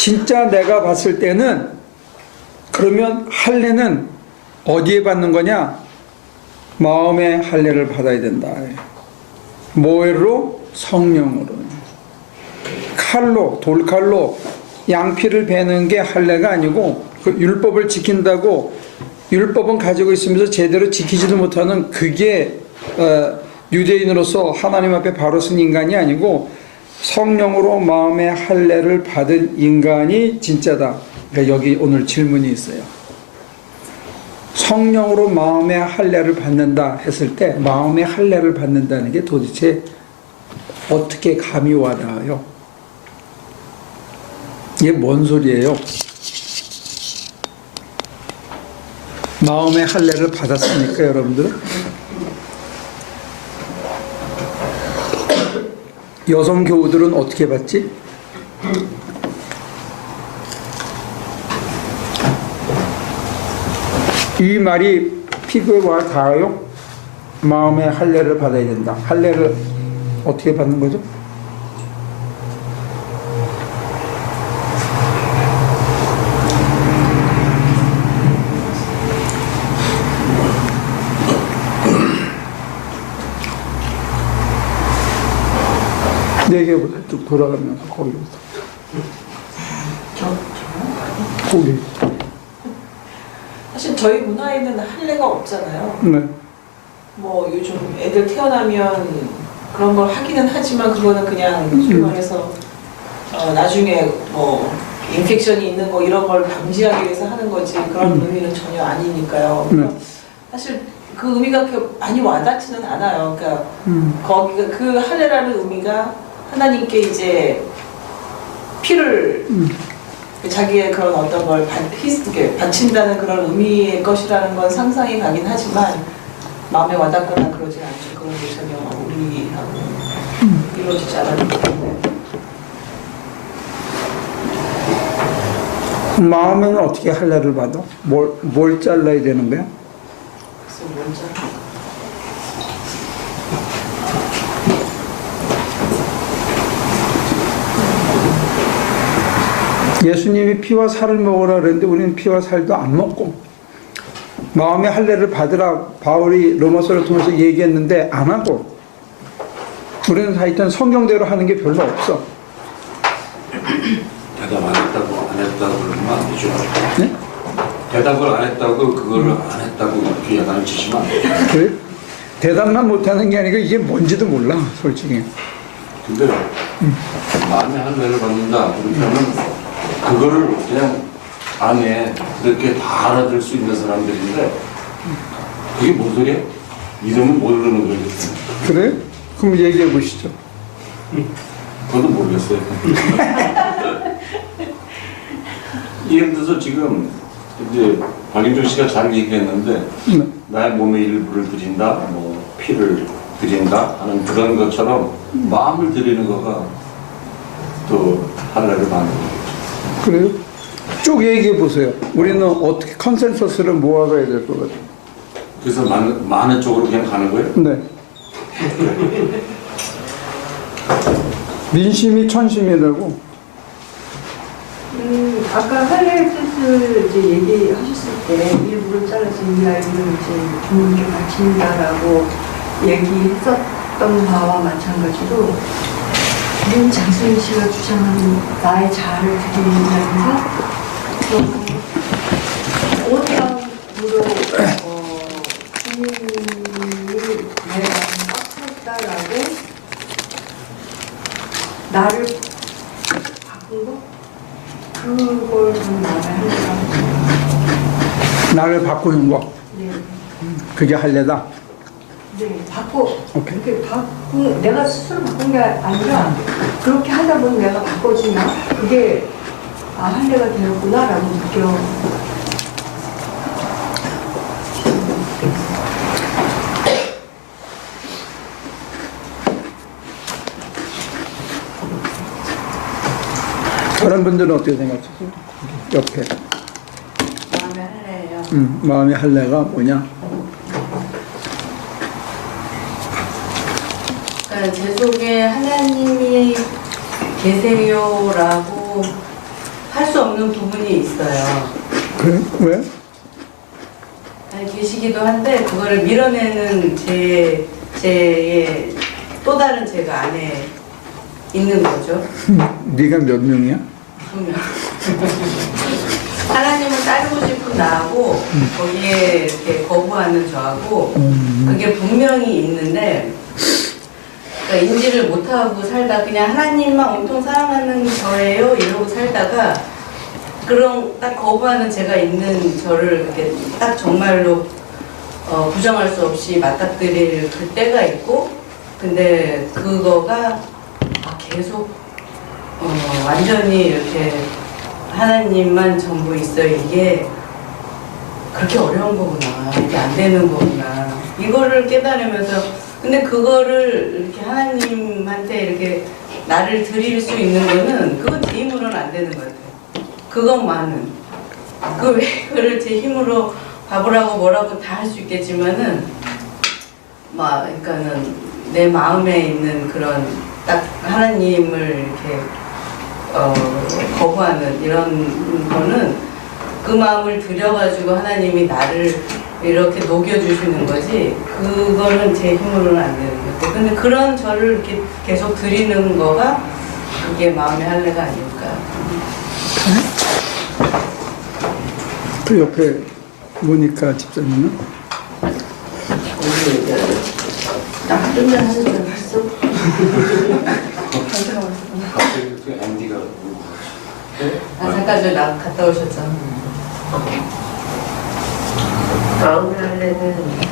진짜 내가 봤을 때는 그러면 할례는 어디에 받는 거냐? 마음의 할례를 받아야 된다. 뭐로? 성령으로. 칼로, 돌칼로 양피를 베는 게 할례가 아니고, 그 율법을 지킨다고 율법은 가지고 있으면서 제대로 지키지도 못하는 그게 유대인으로서 하나님 앞에 바로 선 인간이 아니고, 성령으로 마음의 할례를 받은 인간이 진짜다. 그러니까 여기 오늘 질문이 있어요. 성령으로 마음의 할례를 받는다 했을 때 마음의 할례를 받는다는 게 도대체 어떻게 감이 와닿아요? 이게 뭔 소리예요? 마음의 할례를 받았습니까, 여러분들은? 여성 교우들은 어떻게 받지? 이 말이 피부에 와 닿아요? 마음의 할례를 받아야 된다. 할례를 어떻게 받는 거죠? 얘기해보세요. 쭉 돌아가면서 거기부터. 거기. 사실 저희 문화에는 할례가 없잖아요. 네. 뭐 요즘 애들 태어나면 그런 걸 하기는 하지만 그거는 그냥 소위 말해서 나중에 뭐 인펙션이 있는 거 이런 걸 방지하기 위해서 하는 거지 그런 의미는 전혀 아니니까요. 그러니까 사실 그 의미가 그렇게 많이 와닿지는 않아요. 그러니까 거기가 그 할례라는 의미가 하나님께 이제 피를 자기의 그런 어떤 걸 바친다는 그런 의미의 것이라는 건 상상이 가긴 하지만 마음에 와닿거나 그러지 않죠. 그런 게 전혀 우리하고 이루어지지 않았기 때문에. 마음에는 어떻게 할례를 받아? 뭘 잘라야 되는 거야? 그래서 먼저 예수님이 피와 살을 먹으라 그랬는데 우리는 피와 살도 안 먹고 마음의 할례를 받으라 바울이 로마서를 통해서 얘기했는데 안 하고 우리는 하여튼 성경대로 하는 게 별로 없어. 대답 안 했다고 그러면 안 되죠. 네? 대답을 안 했다고 그거를 안 했다고 이렇게 야단을 치시면 안 돼요. 그래? 대답만 못하는 게 아니고 이게 뭔지도 몰라 솔직히. 근데 마음의 할례를 받는다 그렇게 하면 그거를 그냥 안에 그렇게 다 알아들 수 있는 사람들인데 그게 뭔 소리야? 이름은 모르는 거예요. 그래? 그럼 얘기해 보시죠. 그것도 모르겠어요. 예를 들어서 지금 이제 박인종 씨가 잘 얘기했는데 나의 몸의 일부를 드린다, 뭐 피를 드린다 하는 그런 것처럼 마음을 드리는 거가 또 할례를 받는 거죠. 그래요? 쭉 얘기해 보세요. 우리는 어떻게 컨센서스를 모아가야 될 것 같아요. 그래서 많은 쪽으로 그냥 가는 거예요? 네. 민심이 천심이라고. 아까 할례 뜻을 이제 얘기하셨을 때 일부를 잘라서 이 아이를 이제 부모님께 바친다라고 얘기했었던 바와 마찬가지로 지금 장수인 씨가 주장하는 나의 자아를 드린다면서 오감으로 주님이 내가 빡쳤다라고 나를 바꾼 거? 그걸 좀 나를 하려고. 나를 바꾸는 거. 네. 그게 할례다. 네, 바꿔. 오케이. 이렇게 내가 스스로 바꾼 게 아니라 그렇게 하다 보니 내가 바꿔지나? 그게 할례가 되었구나라고 느껴. 다른 분들은 어떻게 생각하세요? 옆에. 마음의 할례예요. 마음의 할례가 뭐냐? 그러니까 제 속에 하나님이 계세요라고 오는 부분이 있어요. 그래? 왜? 아니, 계시기도 한데 그거를 밀어내는 제의 또 다른 제가 안에 있는 거죠. 네가 몇 명이야? 그러면 하나님을 따르고 싶은 나하고 거기에 이렇게 거부하는 저하고 그게 분명히 있는데 그러니까 인지를 못하고 살다 그냥 하나님만 온통 사랑하는 저예요 이러고 살다가 그런 딱 거부하는 제가 있는 저를 이렇게 딱 정말로 부정할 수 없이 맞닥뜨릴 그때가 있고 근데 그거가 계속 완전히 이렇게 하나님만 전부 있어 이게 그렇게 어려운 거구나 이게 안 되는 거구나 이거를 깨달으면서 근데 그거를 이렇게 하나님한테 이렇게 나를 드릴 수 있는 거는 그건 제 힘으로는 안 되는 것 같아요. 그것만은 그 외거를 제 힘으로 밥을 하고 뭐라고 다 할 수 있겠지만은 막 그러니까는 내 마음에 있는 그런 딱 하나님을 이렇게 거부하는 이런 거는 그 마음을 들여가지고 하나님이 나를 이렇게 녹여주시는 거지 그거는 제 힘으로는 안 되는 것 같아요. 근데 그런 저를 이렇게 계속 드리는 거가 그게 마음의 할례가 아닐까. 그 옆에 모니카 집사님은? 나좀 전에 하셨잖아 벌써. 갑자기 그 앤디가 잠깐 전에 나 갔다 오셨잖아. 마음의 할례는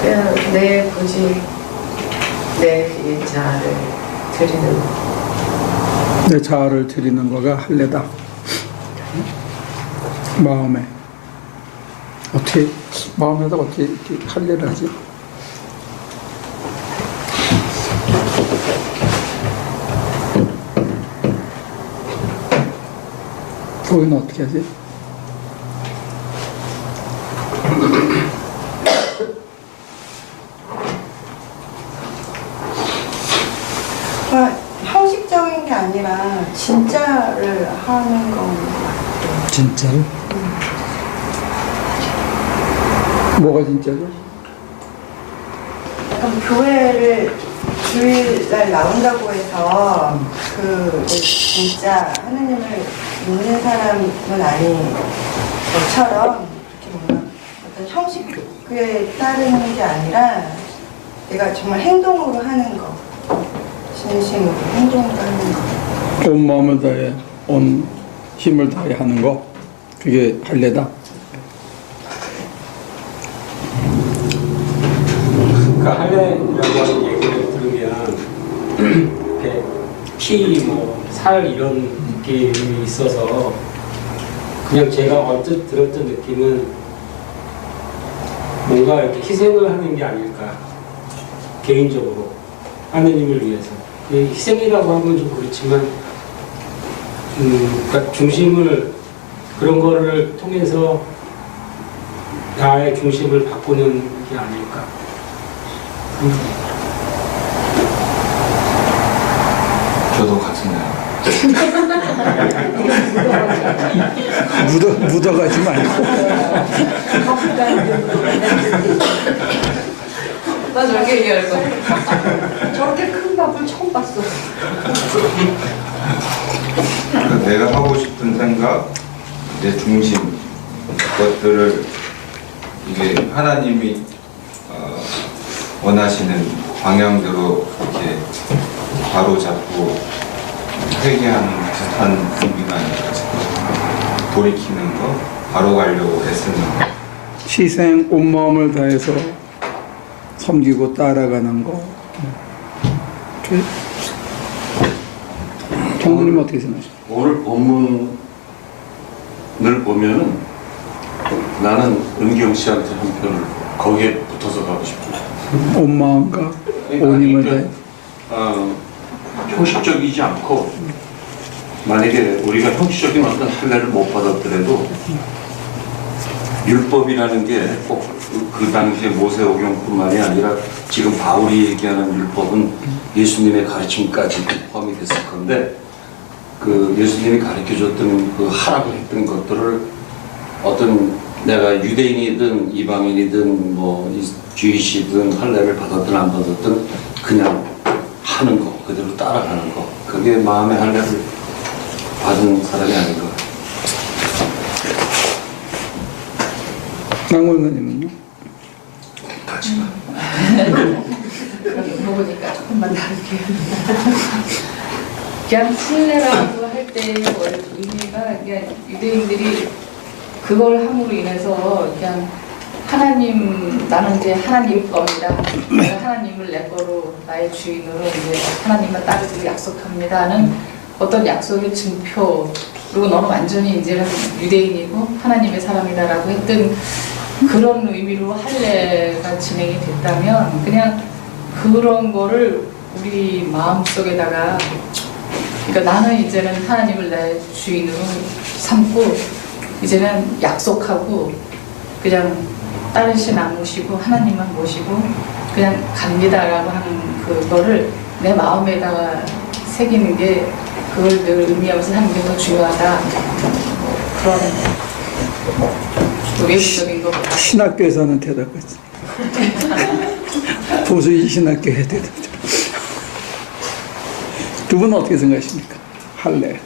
그냥 내 굳이 내 이 자아를 드리는 거. 내 자아를 드리는 거가 할례다. 마음에 어떻게 마음에다 어떻게 이렇게 할례를 하지? 거기는 어떻게 하지? 형식적인 게 아니라 진짜를 하는 건 같아요. 진짜로? 뭐가 진짜죠? 약간 교회를 주일날 나온다고 해서 그 진짜 하나님을 믿는 사람은 아닌 것처럼 이렇게 뭔가 어떤 형식에 따르는 게 아니라 내가 정말 행동으로 하는 거, 진심으로 행동으로 하는 거. 온 마음을 다해, 온 힘을 다해 하는 거, 그게 할례다. 그 할례라고 하는 얘기를 들으면 이렇게 피, 뭐, 살 이런 느낌이 있어서 그냥 제가 언뜻 들었던 느낌은 뭔가 이렇게 희생을 하는 게 아닐까 개인적으로 하느님을 위해서 희생이라고 하면 좀 그렇지만 그러니까 중심을 그런 거를 통해서 나의 중심을 바꾸는 게 아닐까. 저도 같은데요. 묻어가지 말고. 나 저렇게 얘기할 거야. 저렇게 큰 밥을 처음 봤어. 그러니까 내가 하고 싶은 생각, 내 중심, 그것들을 이게 하나님이 원하시는 방향대로 이렇게 바로 잡고 회개하는 듯한 의미가 아닐까 싶어요. 돌이키는 거, 바로 가려고 애쓰는 거. 희생, 온 마음을 다해서 섬기고 따라가는 거. 장로님 어떻게 생각하세요? 오늘 본문을 보면은 나는 은경 씨한테 한편을 거기에 붙어서 가고 싶어요. 온 마음과 온 힘을 다해. 형식적이지 않고 만약에 우리가 형식적인 어떤 할례를 못 받았더라도 율법이라는 게 꼭 그 당시에 모세오경뿐만이 아니라 지금 바울이 얘기하는 율법은 예수님의 가르침까지 포함이 됐을 건데 그 예수님이 가르쳐줬던 그 하라고 했던 것들을 어떤 내가 유대인이든 이방인이든 뭐 주이시든 할례를 받았든 안 받았든 그냥 하는 거 그대로 따라가는 거 그게 마음의 할례를 받은 사람이 아닌가. 강원장님은요? 물어보니까 조금만 다를게요. 그냥 할례라고 할 때 의미가 그냥 유대인들이 그걸 함으로 인해서 그냥 하나님 나는 이제 하나님 겁니다. 내가 하나님을 내 거로 나의 주인으로 이제 하나님만 따르기로 약속합니다는 어떤 약속의 증표 그리고 너는 완전히 이제는 유대인이고 하나님의 사람이다라고 했던 그런 의미로 할례가 진행이 됐다면 그냥 그런 거를 우리 마음속에다가 그러니까 나는 이제는 하나님을 내 주인으로 삼고 이제는 약속하고 그냥 다른 신 안 모시고 하나님만 모시고 그냥 갑니다라고 하는 그거를 내 마음에다가 새기는 게 그걸 늘 의미하면서 하는 게 더 중요하다. 그런 외부적인 것보다 신학교에서는 대답했지. 도저히 신학교에 대답. 두 분은 어떻게 생각하십니까? 할례.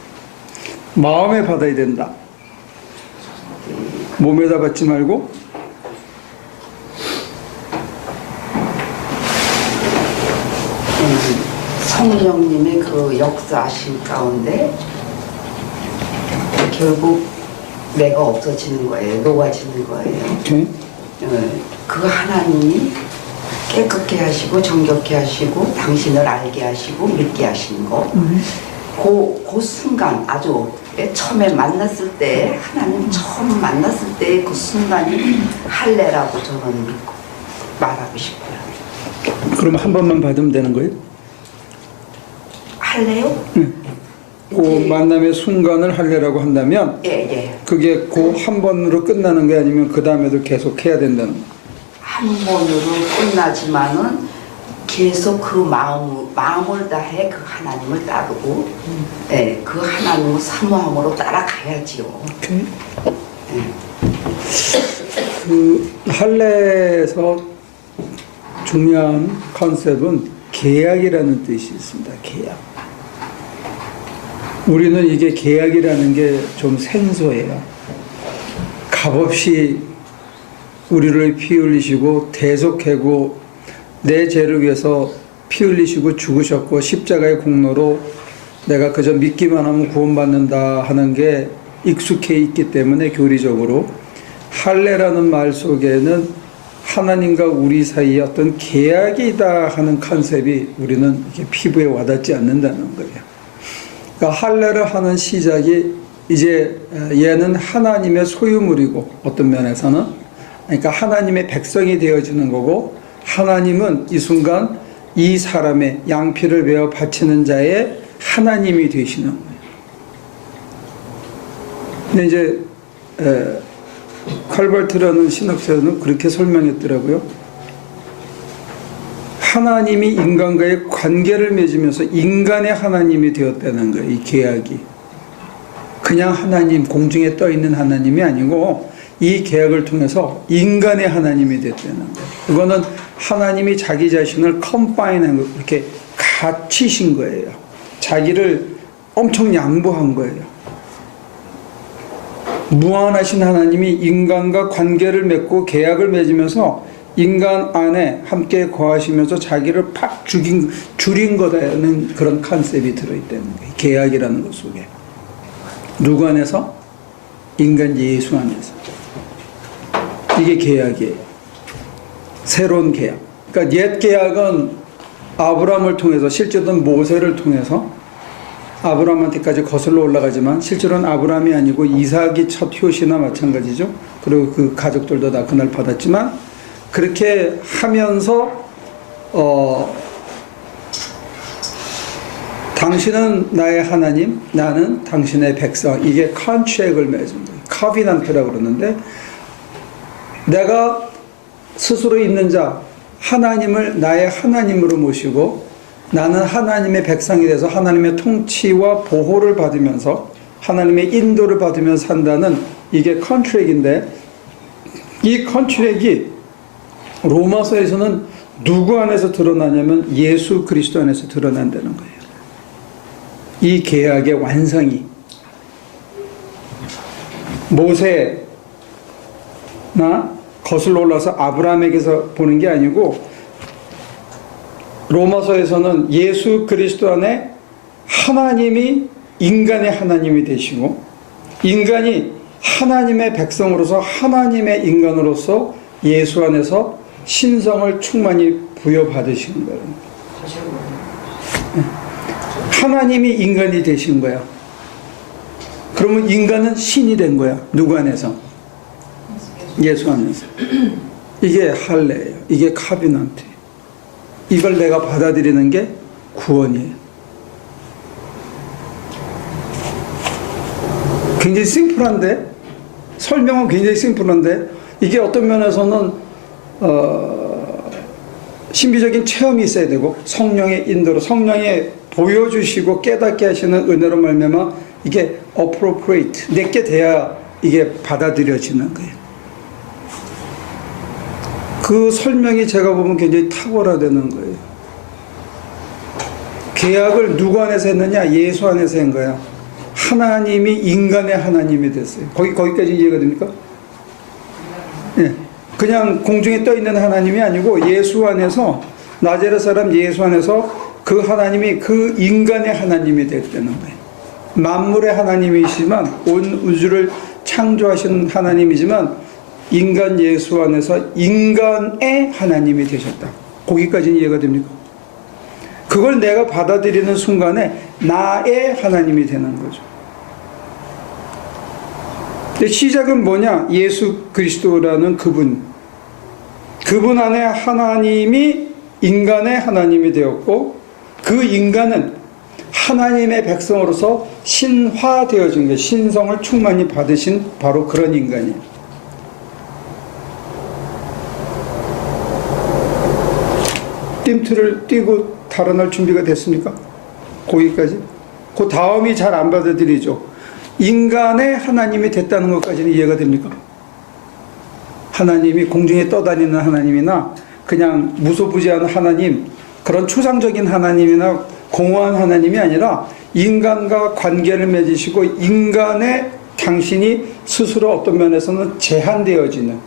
마음에 받아야 된다. 몸에다 받지 말고 성령님의 그 역사하심 가운데 결국 내가 없어지는 거예요. 녹아지는 거예요. 오케이. 그 하나님이 깨끗게 하시고 정결케 하시고 당신을 알게 하시고 믿게 하시는 거. 그 순간 아주 처음에 만났을 때 하나님 처음 만났을 때 그 순간이 할례라고 저는 믿고 말하고 싶어요. 그럼 한 번만 받으면 되는 거예요? 할례요? 그 만남의 순간을 할례라고 한다면 예. 그게 그 한 번으로 끝나는 게 아니면 그 다음에도 계속 해야 된다는 거예요. 한 번으로 끝나지만은 계속 그 마음을 다해 그 하나님을 따르고, 예, 그 하나님을 사모함으로 따라가야지요. 오케이. 그 할례에서 중요한 컨셉은 계약이라는 뜻이 있습니다. 계약. 우리는 이게 계약이라는 게 좀 생소해요. 값없이 우리를 피 흘리시고 대속하고 내 죄를 위해서 피 흘리시고 죽으셨고 십자가의 공로로 내가 그저 믿기만 하면 구원받는다 하는 게 익숙해 있기 때문에 교리적으로 할례라는 말 속에는 하나님과 우리 사이의 어떤 계약이다 하는 컨셉이 우리는 이렇게 피부에 와닿지 않는다는 거예요. 그러니까 할례를 하는 시작이 이제 얘는 하나님의 소유물이고 어떤 면에서는 그러니까 하나님의 백성이 되어지는 거고 하나님은 이 순간 이 사람의 양피를 베어 바치는 자의 하나님이 되시는 거예요. 근데 이제 칼발트라는 신학자는 그렇게 설명했더라고요. 하나님이 인간과의 관계를 맺으면서 인간의 하나님이 되었다는 거예요. 이 계약이. 그냥 하나님, 공중에 떠 있는 하나님이 아니고 이 계약을 통해서 인간의 하나님이 됐다는 거예요. 이거는 하나님이 자기 자신을 컴파인한 거, 이렇게 갖추신 거예요. 자기를 엄청 양보한 거예요. 무한하신 하나님이 인간과 관계를 맺고 계약을 맺으면서 인간 안에 함께 거하시면서 자기를 팍 줄인 거다는 그런 컨셉이 들어있다는 거예요. 계약이라는 것 속에. 누구 안에서? 인간 예수 안에서. 이게 계약이에요. 새로운 계약. 그러니까 옛 계약은 아브라함을 통해서 실제로는 모세를 통해서 아브라함한테까지 거슬러 올라가지만 실제로는 아브라함이 아니고 이삭이 첫 효시나 마찬가지죠. 그리고 그 가족들도 다 그날 받았지만 그렇게 하면서 당신은 나의 하나님, 나는 당신의 백성. 이게 컨트랙을 맺은 거예요. 커비넌트라고 그러는데 내가 스스로 있는 자 하나님을 나의 하나님으로 모시고 나는 하나님의 백성이 돼서 하나님의 통치와 보호를 받으면서 하나님의 인도를 받으면서 산다는 이게 컨트랙인데, 이 컨트랙이 로마서에서는 누구 안에서 드러나냐면 예수 그리스도 안에서 드러난다는 거예요. 이 계약의 완성이 모세나 거슬러 올라서 아브라함에게서 보는 게 아니고 로마서에서는 예수 그리스도 안에 하나님이 인간의 하나님이 되시고 인간이 하나님의 백성으로서 하나님의 인간으로서 예수 안에서 신성을 충만히 부여받으시는 거예요. 하나님이 인간이 되신 거야. 그러면 인간은 신이 된 거야. 누구 안에서? 예수 안에서. 이게 할례예요. 이게 카비넌트. 이걸 내가 받아들이는 게 구원이에요. 굉장히 심플한데, 설명은 굉장히 심플한데, 이게 어떤 면에서는 신비적인 체험이 있어야 되고 성령의 인도로 성령이 보여주시고 깨닫게 하시는 은혜로 말미암아 이게 appropriate 내게 돼야 이게 받아들여지는 거예요. 그 설명이 제가 보면 굉장히 탁월하다는 거예요. 계약을 누구 안에서 했느냐? 예수 안에서 한 거야. 하나님이 인간의 하나님이 됐어요. 거기까지 이해가 됩니까? 예. 그냥 공중에 떠 있는 하나님이 아니고 예수 안에서, 나자렛 사람 예수 안에서 그 하나님이 그 인간의 하나님이 됐다는 거예요. 만물의 하나님이시지만 온 우주를 창조하신 하나님이지만 인간 예수 안에서 인간의 하나님이 되셨다. 거기까지는 이해가 됩니까? 그걸 내가 받아들이는 순간에 나의 하나님이 되는 거죠. 근데 시작은 뭐냐? 예수 그리스도라는 그분 안에 하나님이 인간의 하나님이 되었고 그 인간은 하나님의 백성으로서 신화되어진 거예요. 신성을 충만히 받으신 바로 그런 인간이에요. 띠틀을 띄고 달아날 준비가 됐습니까? 거기까지? 그 다음이 잘 안 받아들이죠. 인간의 하나님이 됐다는 것까지는 이해가 됩니까? 하나님이 공중에 떠다니는 하나님이나 그냥 무소부지한 하나님, 그런 추상적인 하나님이나 공허한 하나님이 아니라 인간과 관계를 맺으시고 인간의 당신이 스스로 어떤 면에서는 제한되어지는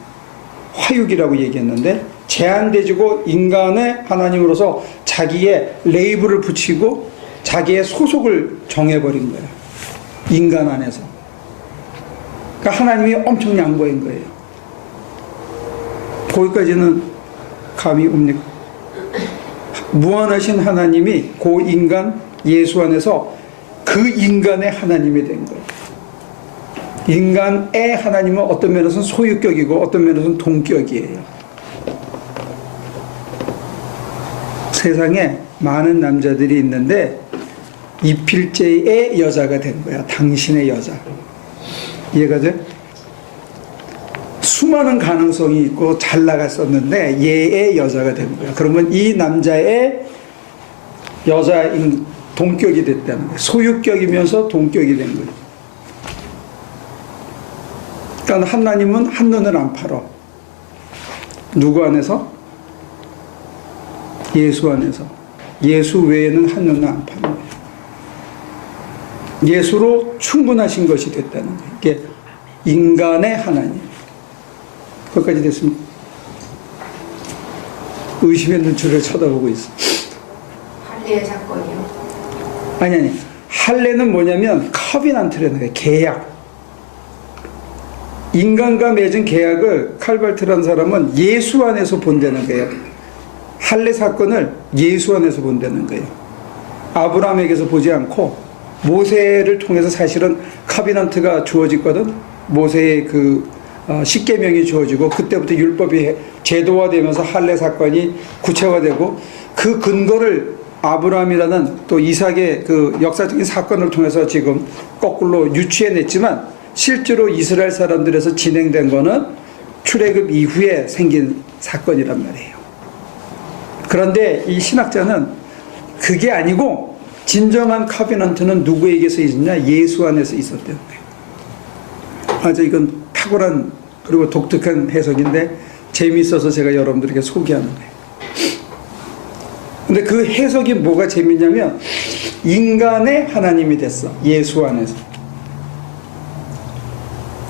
화육이라고 얘기했는데 제한되지고 인간의 하나님으로서 자기의 레이블을 붙이고 자기의 소속을 정해버린 거예요. 인간 안에서. 그러니까 하나님이 엄청 양보한 거예요. 거기까지는 감이 옵니까? 무한하신 하나님이 그 인간 예수 안에서 그 인간의 하나님이 된 거예요. 인간의 하나님은 어떤 면에서는 소유격이고 어떤 면에서는 동격이에요. 세상에 많은 남자들이 있는데 이필제의 여자가 된 거야. 당신의 여자. 이해가 돼? 수많은 가능성이 있고 잘 나갔었는데 얘의 여자가 된 거야. 그러면 이 남자의 여자인 동격이 됐다는 거야. 소유격이면서 동격이 된 거야. 그러니까 하나님은 한눈을 안 팔아. 누구 안에서? 예수 안에서. 예수 외에는 한눈을 안 파는 거야. 예수로 충분하신 것이 됐다는 거예요. 이게 인간의 하나님. 거기까지 됐습니다. 의심의 눈초리를 쳐다보고 있어. 할례의 사건이요? 아니. 할례는 뭐냐면 커비넌트라는 거예요. 계약. 인간과 맺은 계약을 칼발트라는 사람은 예수 안에서 본다는 거예요. 할례 사건을 예수 안에서 본다는 거예요. 아브라함에게서 보지 않고 모세를 통해서 사실은 카비넌트가 주어졌거든. 모세의 그 십계명이 주어지고 그때부터 율법이 제도화되면서 할례 사건이 구체화되고 그 근거를 아브라함이라는 또 이삭의 그 역사적인 사건을 통해서 지금 거꾸로 유추해냈지만 실제로 이스라엘 사람들에서 진행된 거는 출애굽 이후에 생긴 사건이란 말이에요. 그런데 이 신학자는 그게 아니고 진정한 커비넌트는 누구에게서 있었냐? 예수 안에서 있었다는 거예요. 아주 이건 탁월한 그리고 독특한 해석인데 재미있어서 제가 여러분들에게 소개하는 거예요. 근데 그 해석이 뭐가 재밌냐면 인간의 하나님이 됐어. 예수 안에서.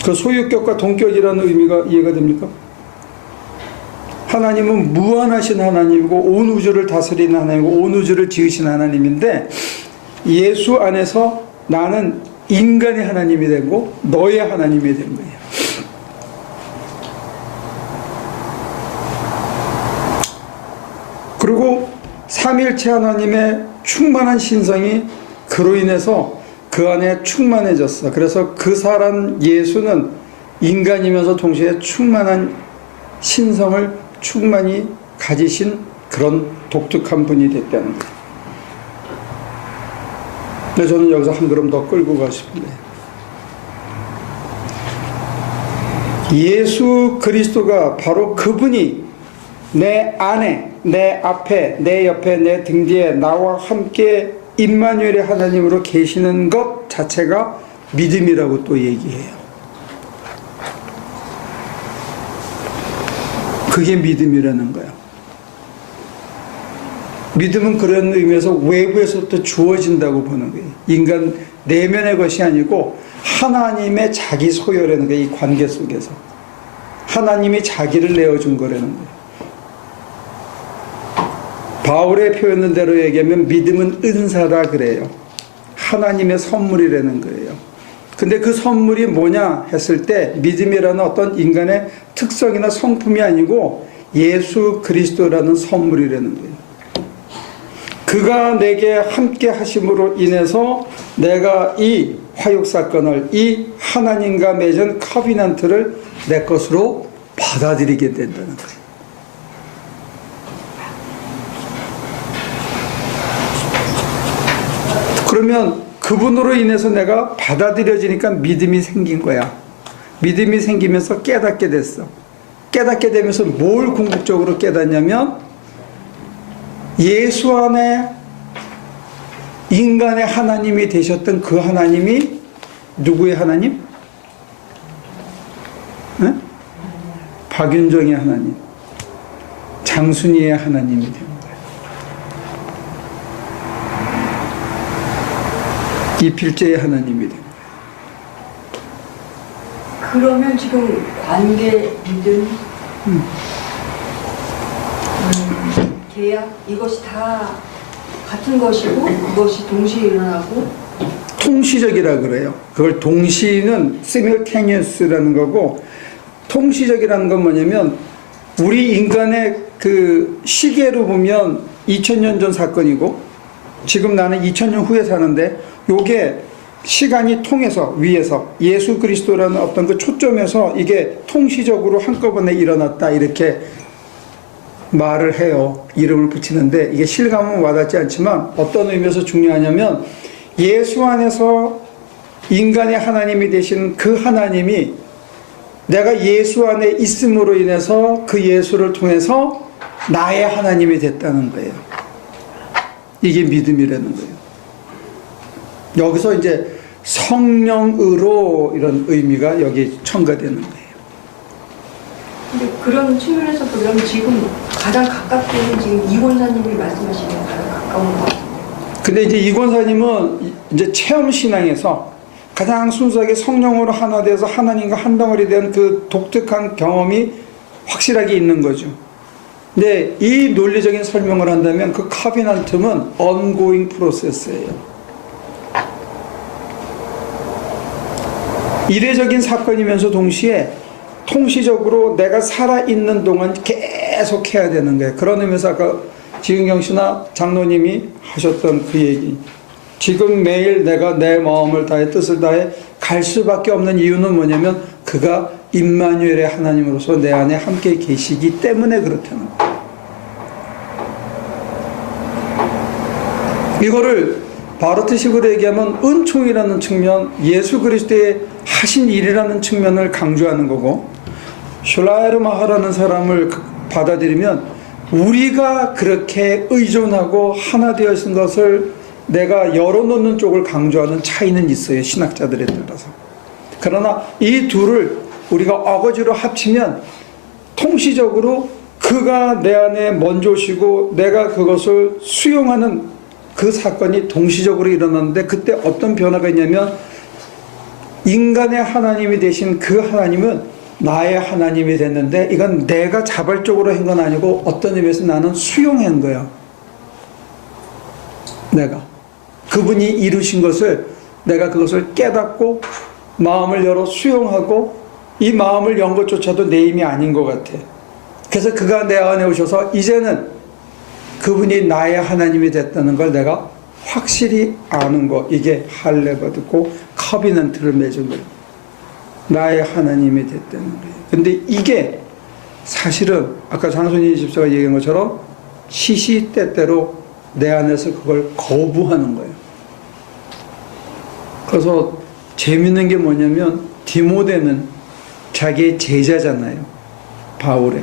그 소유격과 동격이라는 의미가 이해가 됩니까? 하나님은 무한하신 하나님이고 온 우주를 다스리는 하나님이고 온 우주를 지으신 하나님인데 예수 안에서 나는 인간의 하나님이 되고 너의 하나님이 된 거예요. 그리고 삼일체 하나님의 충만한 신성이 그로 인해서 그 안에 충만해졌어. 그래서 그 사람 예수는 인간이면서 동시에 충만한 신성을 충만히 가지신 그런 독특한 분이 됐다는 거예요. 근데 저는 여기서 한 걸음 더 끌고 가고 싶은데 예수 그리스도가 바로 그분이 내 안에, 내 앞에, 내 옆에, 내 등 뒤에 나와 함께 임마누엘의 하나님으로 계시는 것 자체가 믿음이라고 또 얘기해요. 그게 믿음이라는 거예요. 믿음은 그런 의미에서 외부에서부터 주어진다고 보는 거예요. 인간 내면의 것이 아니고 하나님의 자기 소유라는 거예요. 이 관계 속에서 하나님이 자기를 내어준 거라는 거예요. 바울의 표현한 대로 얘기하면 믿음은 은사다 그래요. 하나님의 선물이라는 거예요. 근데 그 선물이 뭐냐 했을 때 믿음이라는 어떤 인간의 특성이나 성품이 아니고 예수 그리스도라는 선물이라는 거예요. 그가 내게 함께 하심으로 인해서 내가 이 화육사건을 이 하나님과 맺은 커비넌트를 내 것으로 받아들이게 된다는 거예요. 그러면 그분으로 인해서 내가 받아들여지니까 믿음이 생긴 거야. 믿음이 생기면서 깨닫게 됐어. 깨닫게 되면서 뭘 궁극적으로 깨닫냐면 예수 안에 인간의 하나님이 되셨던 그 하나님이 누구의 하나님? 네? 박윤정의 하나님, 장순이의 하나님이 되는 거예요. 이필재의 하나님이 됩니다. 그러면 지금 관계, 믿음, 계약 이것이 다 같은 것이고 그것이 동시에 일어나고 통시적이라 그래요. 그걸 동시는 simultaneous라는 거고 통시적이라는 건 뭐냐면 우리 인간의 그 시계로 보면 2000년 전 사건이고 지금 나는 2000년 후에 사는데 요게 시간이 통해서 위에서 예수 그리스도라는 어떤 그 초점에서 이게 통시적으로 한꺼번에 일어났다 이렇게 말을 해요. 이름을 붙이는데 이게 실감은 와닿지 않지만 어떤 의미에서 중요하냐면 예수 안에서 인간의 하나님이 되신 그 하나님이 내가 예수 안에 있음으로 인해서 그 예수를 통해서 나의 하나님이 됐다는 거예요. 이게 믿음이라는 거예요. 여기서 이제 성령으로 이런 의미가 여기 첨가되는 거예요. 근데 그런 측면에서 보면 지금 가장 가깝게는 지금 이 권사님이 말씀하시는 가장 가까운 것 같아요. 근데 이제 이 권사님은 이제 체험 신앙에서 가장 순수하게 성령으로 하나 되어서 하나님과 한 덩어리 된 그 독특한 경험이 확실하게 있는 거죠. 근데 이 논리적인 설명을 한다면 그 커비넌트는 ongoing 프로세스예요. 이례적인 사건이면서 동시에 통시적으로 내가 살아있는 동안 계속 해야 되는 거예요. 그런 의미에서 아까 지은경 씨나 장로님이 하셨던 그 얘기. 지금 매일 내가 내 마음을 다해 뜻을 다해 갈 수밖에 없는 이유는 뭐냐면 그가 임마누엘의 하나님으로서 내 안에 함께 계시기 때문에 그렇다는 거예요. 이거를 바르트식으로 얘기하면 은총이라는 측면, 예수 그리스도의 하신 일이라는 측면을 강조하는 거고 슐라이르마하라는 사람을 받아들이면 우리가 그렇게 의존하고 하나 되어 있는 것을 내가 열어놓는 쪽을 강조하는 차이는 있어요. 신학자들에 따라서. 그러나 이 둘을 우리가 어거지로 합치면 통시적으로 그가 내 안에 먼저 오시고 내가 그것을 수용하는 그 사건이 동시적으로 일어났는데, 그때 어떤 변화가 있냐면 인간의 하나님이 되신 그 하나님은 나의 하나님이 됐는데, 이건 내가 자발적으로 한 건 아니고 어떤 의미에서 나는 수용한 거야. 내가 그분이 이루신 것을 내가 그것을 깨닫고 마음을 열어 수용하고, 이 마음을 연 것조차도 내 힘이 아닌 것 같아. 그래서 그가 내 안에 오셔서 이제는 그분이 나의 하나님이 됐다는 걸 내가 확실히 아는 거, 이게 할례가 듣고 커비넌트를 맺은 거예요. 나의 하나님이 됐다는 거예요. 근데 이게 사실은 아까 장순희 집사가 얘기한 것처럼 시시때때로 내 안에서 그걸 거부하는 거예요. 그래서 재밌는 게 뭐냐면 디모데는 자기의 제자잖아요. 바울의.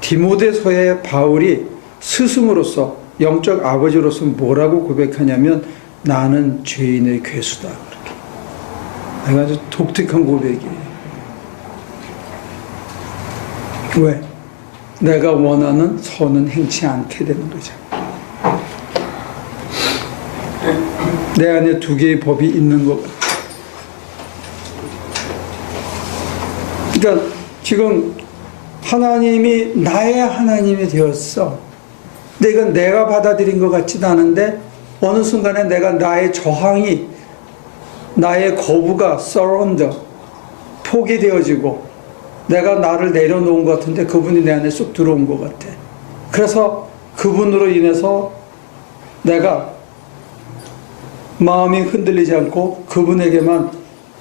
디모데서의 바울이 스승으로서, 영적 아버지로서 뭐라고 고백하냐면 나는 죄인의 괴수다. 그렇게. 내가 아주 독특한 고백이에요. 왜? 내가 원하는 선은 행치 않게 되는 거죠. 내 안에 두 개의 법이 있는 것 같아요. 그러니까 지금 하나님이 나의 하나님이 되었어. 근데 이건 내가 받아들인 것 같지도 않은데 어느 순간에 내가 나의 저항이, 나의 거부가 surrender, 포기되어지고 내가 나를 내려놓은 것 같은데 그분이 내 안에 쑥 들어온 것 같아. 그래서 그분으로 인해서 내가 마음이 흔들리지 않고 그분에게만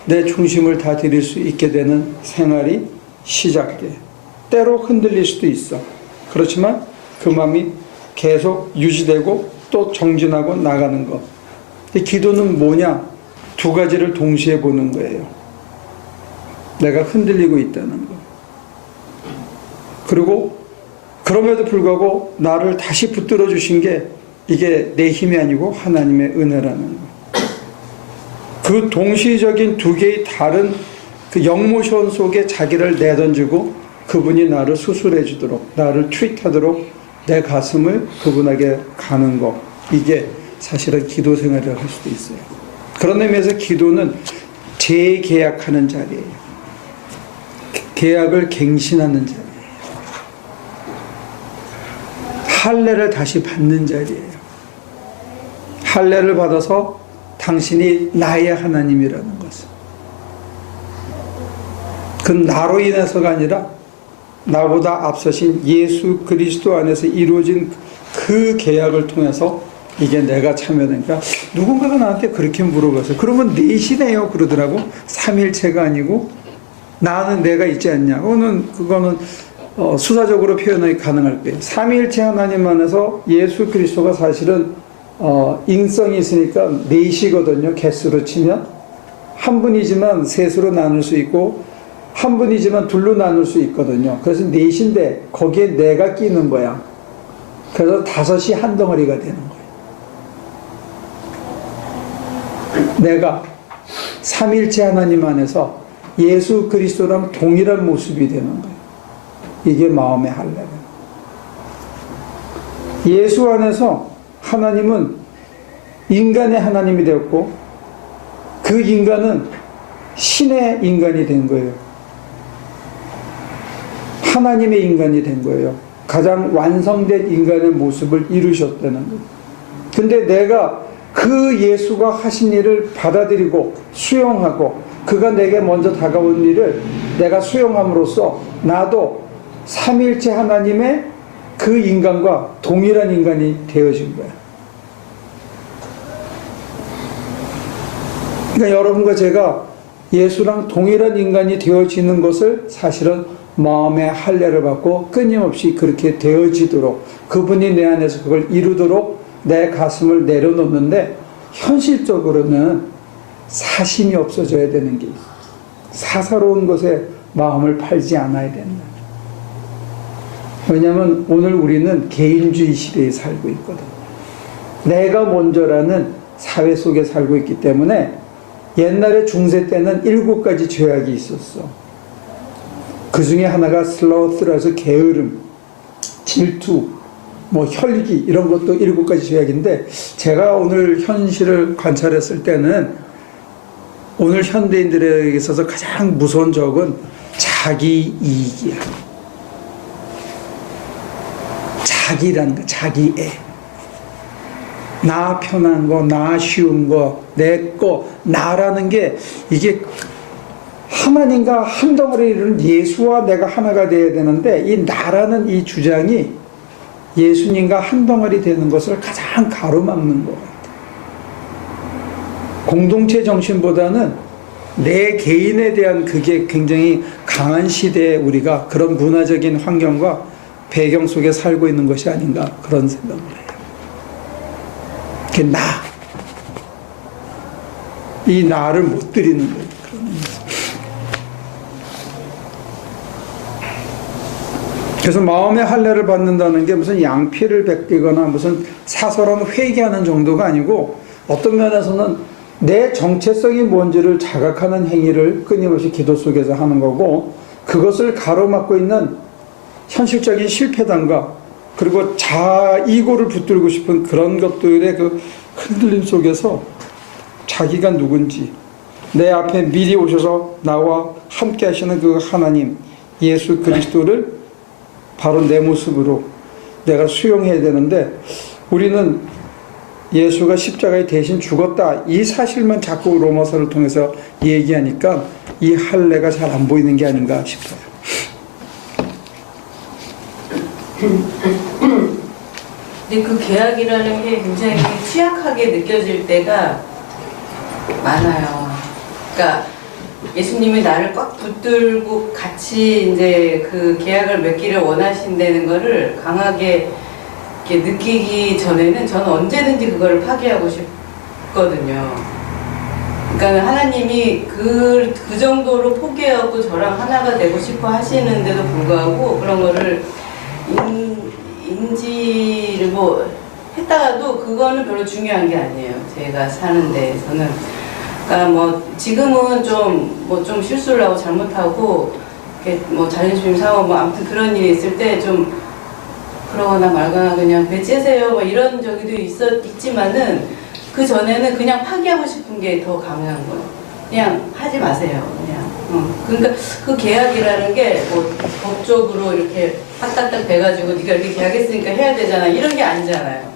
내 중심을 다 드릴 수 있게 되는 생활이 시작돼. 때로 흔들릴 수도 있어. 그렇지만 그 마음이 계속 유지되고 또 정진하고 나가는 것. 이 기도는 뭐냐? 두 가지를 동시에 보는 거예요. 내가 흔들리고 있다는 거. 그리고 그럼에도 불구하고 나를 다시 붙들어 주신 게 이게 내 힘이 아니고 하나님의 은혜라는 거. 그 동시적인 두 개의 다른 그 영모션 속에 자기를 내던지고 그분이 나를 수술해 주도록, 나를 트윗하도록 내 가슴을 그분에게 가는 거. 이게 사실은 기도 생활을 할 수도 있어요. 그런 의미에서 기도는 재계약하는 자리예요. 계약을 갱신하는 자리예요. 할례를 다시 받는 자리예요. 할례를 받아서 당신이 나의 하나님이라는 것을. 그 나로 인해서가 아니라 나보다 앞서신 예수 그리스도 안에서 이루어진 그 계약을 통해서 이게 내가 참여되니까 누군가가 나한테 그렇게 물어봤어요. 그러면 넷이네요 그러더라고. 삼일체가 아니고 나는 내가 있지 않냐. 그거는 수사적으로 표현이 가능할 거예요. 삼일체 하나님 안에서 예수 그리스도가 사실은 인성이 있으니까 넷이거든요. 개수로 치면 한 분이지만 셋으로 나눌 수 있고 한 분이지만 둘로 나눌 수 있거든요. 그래서 넷인데 거기에 내가 끼는 거야. 그래서 다섯이 한 덩어리가 되는 거예요. 내가 삼일체 하나님 안에서 예수 그리스도랑 동일한 모습이 되는 거예요. 이게 마음의 할례예요. 예수 안에서 하나님은 인간의 하나님이 되었고 그 인간은 신의 인간이 된 거예요. 하나님의 인간이 된 거예요. 가장 완성된 인간의 모습을 이루셨다는 거예요. 근데 내가 그 예수가 하신 일을 받아들이고 수용하고 그가 내게 먼저 다가온 일을 내가 수용함으로써 나도 삼일체 하나님의 그 인간과 동일한 인간이 되어진 거야. 그러니까 여러분과 제가 예수랑 동일한 인간이 되어지는 것을 사실은 마음의 할례를 받고 끊임없이 그렇게 되어지도록 그분이 내 안에서 그걸 이루도록 내 가슴을 내려놓는데 현실적으로는 사심이 없어져야 되는 게 있어요. 사사로운 것에 마음을 팔지 않아야 된다. 왜냐하면 오늘 우리는 개인주의 시대에 살고 있거든. 내가 먼저라는 사회 속에 살고 있기 때문에 옛날에 중세 때는 7가지 죄악이 있었어. 그 중에 하나가 슬러스라서 게으름, 질투, 뭐 혈기 이런 것도 7가지 죄악인데, 제가 오늘 현실을 관찰했을 때는 오늘 현대인들에게 있어서 가장 무서운 적은 자기 이익이야. 자기라는 거, 자기애. 나 편한 거, 나 쉬운 거, 내 거, 나라는 게 이게 하나님과 한 덩어리를 예수와 내가 하나가 되어야 되는데, 이 나라는 이 주장이 예수님과 한 덩어리 되는 것을 가장 가로막는 것 같아요. 공동체 정신보다는 내 개인에 대한 그게 굉장히 강한 시대에 우리가 그런 문화적인 환경과 배경 속에 살고 있는 것이 아닌가, 그런 생각을 해요. 그게 이 나를 못 드리는 거예요. 그래서 마음의 할례를 받는다는 게 무슨 양피를 베끼거나 무슨 사설한 회개하는 정도가 아니고, 어떤 면에서는 내 정체성이 뭔지를 자각하는 행위를 끊임없이 기도 속에서 하는 거고, 그것을 가로막고 있는 현실적인 실패담과 그리고 자이고를 붙들고 싶은 그런 것들의 그 흔들림 속에서 자기가 누군지, 내 앞에 미리 오셔서 나와 함께 하시는 그 하나님 예수 그리스도를 바로 내 모습으로 내가 수용해야 되는데, 우리는 예수가 십자가에 대신 죽었다 이 사실만 자꾸 로마서를 통해서 얘기하니까 이 할례가 잘 안 보이는 게 아닌가 싶어요. 근데 그 계약이라는 게 굉장히 취약하게 느껴질 때가 많아요. 그러니까 예수님이 나를 꽉 붙들고 같이 이제 그 계약을 맺기를 원하신다는 거를 강하게 이렇게 느끼기 전에는 저는 언제든지 그거를 파기하고 싶거든요. 그러니까 하나님이 그 정도로 포기하고 저랑 하나가 되고 싶어 하시는데도 불구하고 그런 거를 인지를 뭐 했다가도 그거는 별로 중요한 게 아니에요. 제가 사는 데에서는. 그러니까 뭐 지금은 좀 실수를 하고 잘못하고 이렇게 뭐 자존심 상하고 뭐 아무튼 그런 일이 있을 때 좀 그러거나 말거나 그냥 배째세요 뭐 이런 적도 있지만은 그 전에는 그냥 파기하고 싶은 게 더 강한 거예요. 그냥 하지 마세요. 그냥. 그러니까 그 계약이라는 게 뭐 법적으로 이렇게 딱딱딱 돼가지고 네가 이렇게 계약했으니까 해야 되잖아 이런 게 아니잖아요.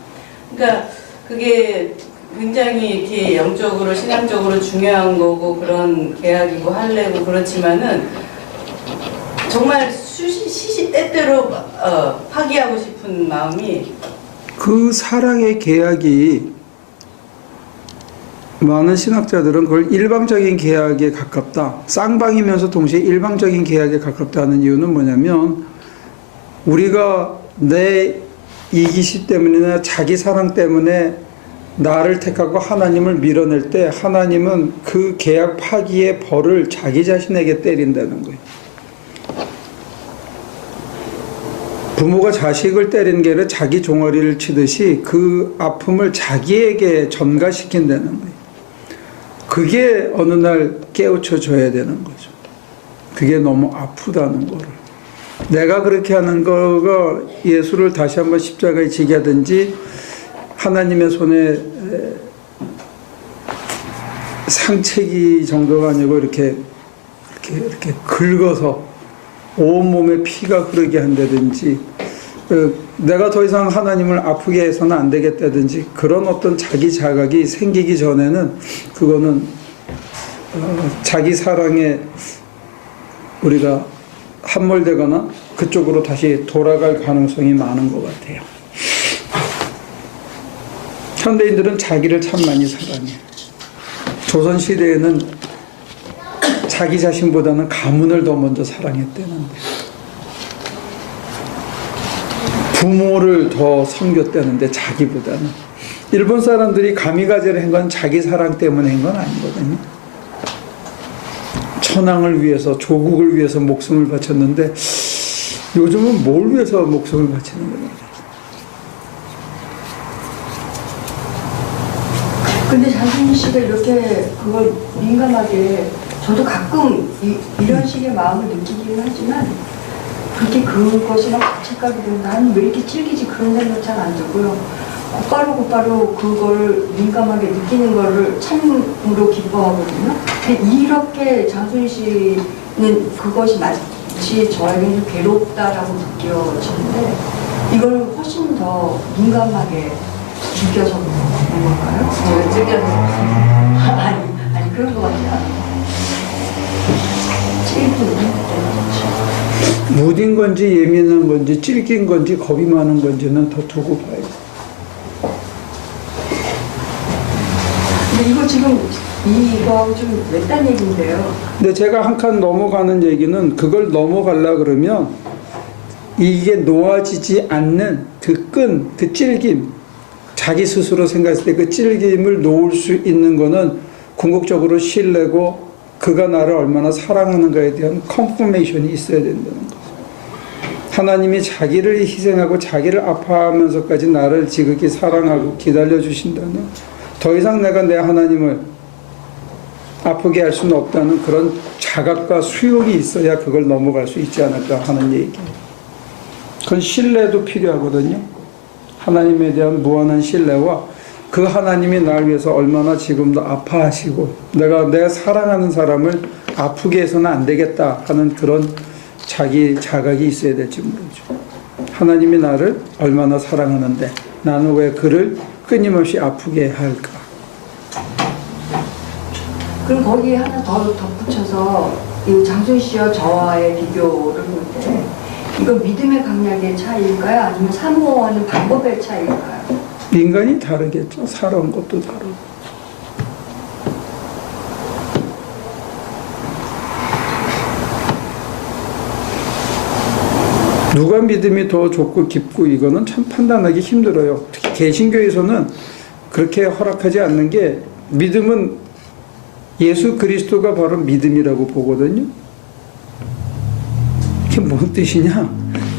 그러니까 그게 굉장히 이렇게 영적으로 신앙적으로 중요한 거고 그런 계약이고 할례고 그렇지만은 정말 시시때때로 파기하고 싶은 마음이, 그 사랑의 계약이 많은 신학자들은 그걸 일방적인 계약에 가깝다, 쌍방이면서 동시에 일방적인 계약에 가깝다는 이유는 뭐냐면, 우리가 내 이기심 때문이나 자기 사랑 때문에 나를 택하고 하나님을 밀어낼 때 하나님은 그 계약 파기의 벌을 자기 자신에게 때린다는 거예요. 부모가 자식을 때리는 게 아니라 자기 종아리를 치듯이 그 아픔을 자기에게 전가시킨다는 거예요. 그게 어느 날 깨우쳐 줘야 되는 거죠. 그게 너무 아프다는 거를. 내가 그렇게 하는 거가 예수를 다시 한번 십자가에 지게 하든지 하나님의 손에 상체기 정도가 아니고 이렇게 긁어서 온몸에 피가 흐르게 한다든지, 내가 더 이상 하나님을 아프게 해서는 안 되겠다든지 그런 어떤 자기 자각이 생기기 전에는 그거는 자기 사랑에 우리가 함몰되거나 그쪽으로 다시 돌아갈 가능성이 많은 것 같아요. 현대인들은 자기를 참 많이 사랑해요. 조선시대에는 자기 자신보다는 가문을 더 먼저 사랑했다는데, 부모를 더 섬겼다는데 자기보다는. 일본 사람들이 가미가제를 한 건 자기 사랑 때문에 한 건 아니거든요. 천황을 위해서, 조국을 위해서 목숨을 바쳤는데 요즘은 뭘 위해서 목숨을 바치는 거냐? 근데 장순희 씨가 이렇게 그걸 민감하게 저도 가끔 이런 식의 마음을 느끼기는 하지만 그렇게 그것이 막 자책감이 되고 나는 왜 이렇게 찔기지 그런 생각 잘 안 들고요. 곧바로 그거를 민감하게 느끼는 거를 참으로 기뻐하거든요. 근데 이렇게 장순희 씨는 그것이 마치 저에게는 괴롭다라고 느껴지는데 이걸 훨씬 더 민감하게 느껴서 그런 걸까요? 제가 찔겨서 아니 그런 것 같지 않아요. 무딘 건지 예민한 건지 찔긴 건지 겁이 많은 건지는 더 두고 봐요. 근데 이거 지금 이거하고 좀 외딴 얘기인데요. 근데 제가 한 칸 넘어가는 얘기는 그걸 넘어가려 그러면 이게 놓아지지 않는 그 끈, 그 찔김, 자기 스스로 생각했을 때 그 찔김을 놓을 수 있는 거는 궁극적으로 신뢰고 그가 나를 얼마나 사랑하는가에 대한 컨퍼메이션이 있어야 된다는 거죠. 하나님이 자기를 희생하고 자기를 아파하면서까지 나를 지극히 사랑하고 기다려 주신다면 더 이상 내가 내 하나님을 아프게 할 수는 없다는 그런 자각과 수용이 있어야 그걸 넘어갈 수 있지 않을까 하는 얘기. 그건 신뢰도 필요하거든요. 하나님에 대한 무한한 신뢰와 그 하나님이 날 위해서 얼마나 지금도 아파하시고 내가 내 사랑하는 사람을 아프게 해서는 안 되겠다 하는 그런 자기 자각이 있어야 될지 모르죠. 하나님이 나를 얼마나 사랑하는데 나는 왜 그를 끊임없이 아프게 할까? 그럼 거기에 하나 더 덧붙여서 이 장순희 씨와 저와의 비교를 볼 때 이건 믿음의 강약의 차이일까요? 아니면 사모하는 방법의 차이일까요? 인간이 다르겠죠. 살아온 것도 다르고. 누가 믿음이 더 좋고 깊고 이거는 참 판단하기 힘들어요. 특히 개신교에서는 그렇게 허락하지 않는 게 믿음은 예수 그리스도가 바로 믿음이라고 보거든요. 이게 뭔 뜻이냐?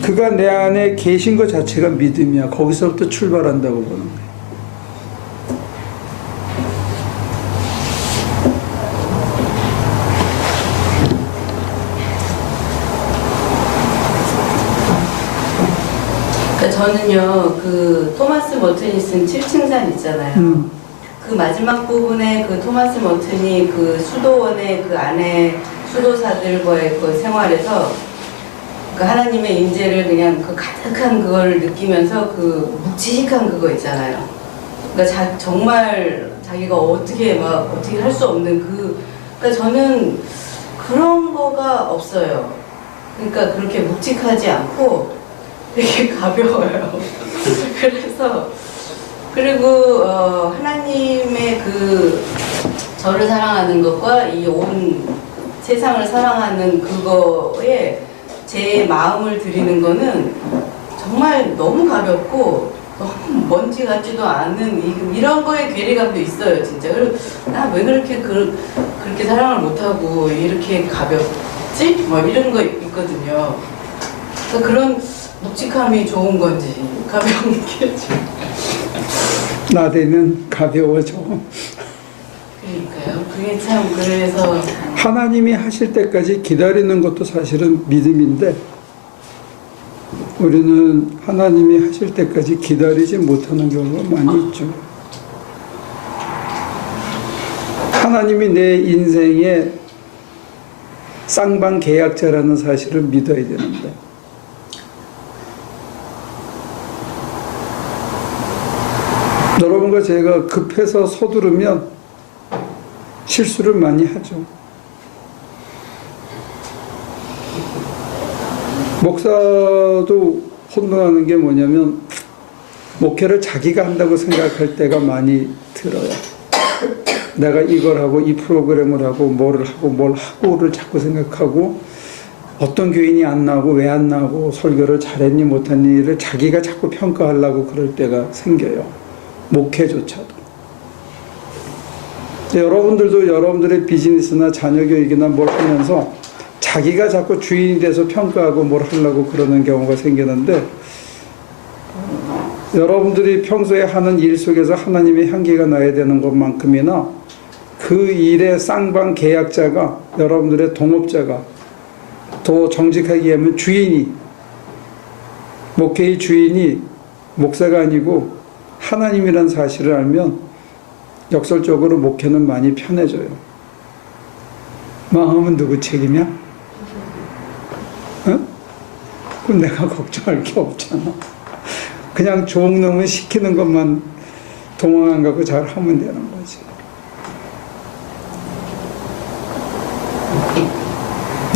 그가 내 안에 계신 것 자체가 믿음이야. 거기서부터 출발한다고 보는 거예요. 그러니까 저는요 그 토마스 머튼이 쓴 7층산 있잖아요. 그 마지막 부분에 그 토마스 머튼이 그 수도원의 그 안에 수도사들과의 그 생활에서 그 하나님의 임재를 그냥 그 가득한 그걸 느끼면서 그 묵직한 그거 있잖아요. 그러니까 정말 자기가 어떻게 할 수 없는 그러니까 저는 그런 거가 없어요. 그러니까 그렇게 묵직하지 않고 되게 가벼워요. 그래서 그리고 하나님의 그 저를 사랑하는 것과 이 온 세상을 사랑하는 그거에 제 마음을 드리는 거는 정말 너무 가볍고 너무 먼지 같지도 않은 이런 거에 괴리감도 있어요, 진짜. 그리고 왜 그렇게 사랑을 못하고 이렇게 가볍지? 뭐 이런 거 있거든요. 그러니까 그런 묵직함이 좋은 건지 가벼운 게 나 되면 가벼워져. 그러니까요. 그게 참 그래서 하나님이 하실 때까지 기다리는 것도 사실은 믿음인데 우리는 하나님이 하실 때까지 기다리지 못하는 경우가 많이 있죠. 하나님이 내 인생의 쌍방 계약자라는 사실을 믿어야 되는데 여러분과 제가 급해서 서두르면 실수를 많이 하죠. 목사도 혼동하는 게 뭐냐면 목회를 자기가 한다고 생각할 때가 많이 들어요. 내가 이걸 하고 이 프로그램을 하고 뭘 하고를 자꾸 생각하고 어떤 교인이 안 나오고 왜 안 나오고 설교를 잘했니 못했니를 자기가 자꾸 평가하려고 그럴 때가 생겨요. 목회조차도. 여러분들도 여러분들의 비즈니스나 자녀 교육이나 뭘 하면서 자기가 자꾸 주인이 돼서 평가하고 뭘 하려고 그러는 경우가 생기는데, 여러분들이 평소에 하는 일 속에서 하나님의 향기가 나야 되는 것만큼이나 그 일의 쌍방 계약자가, 여러분들의 동업자가, 더 정직하게 얘기하면 주인이, 목회의 주인이 목사가 아니고 하나님이라는 사실을 알면 역설적으로 목회는 많이 편해져요. 망하면 누구 책임이야? 응? 그럼 내가 걱정할 게 없잖아. 그냥 종놈은 시키는 것만 도망 안 가고 잘 하면 되는 거지.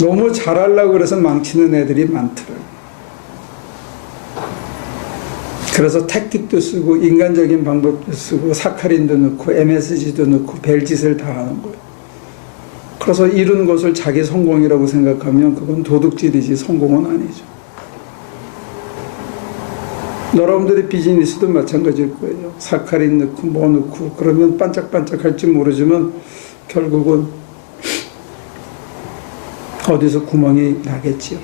너무 잘하려고 그래서 망치는 애들이 많더라고. 그래서 택틱도 쓰고 인간적인 방법도 쓰고 사카린도 넣고 MSG도 넣고 별짓을 다 하는 거예요. 그래서 이룬 것을 자기 성공이라고 생각하면 그건 도둑질이지 성공은 아니죠. 여러분들의 비즈니스도 마찬가지일 거예요. 사카린 넣고 뭐 넣고 그러면 반짝반짝할지 모르지만 결국은 어디서 구멍이 나겠지요.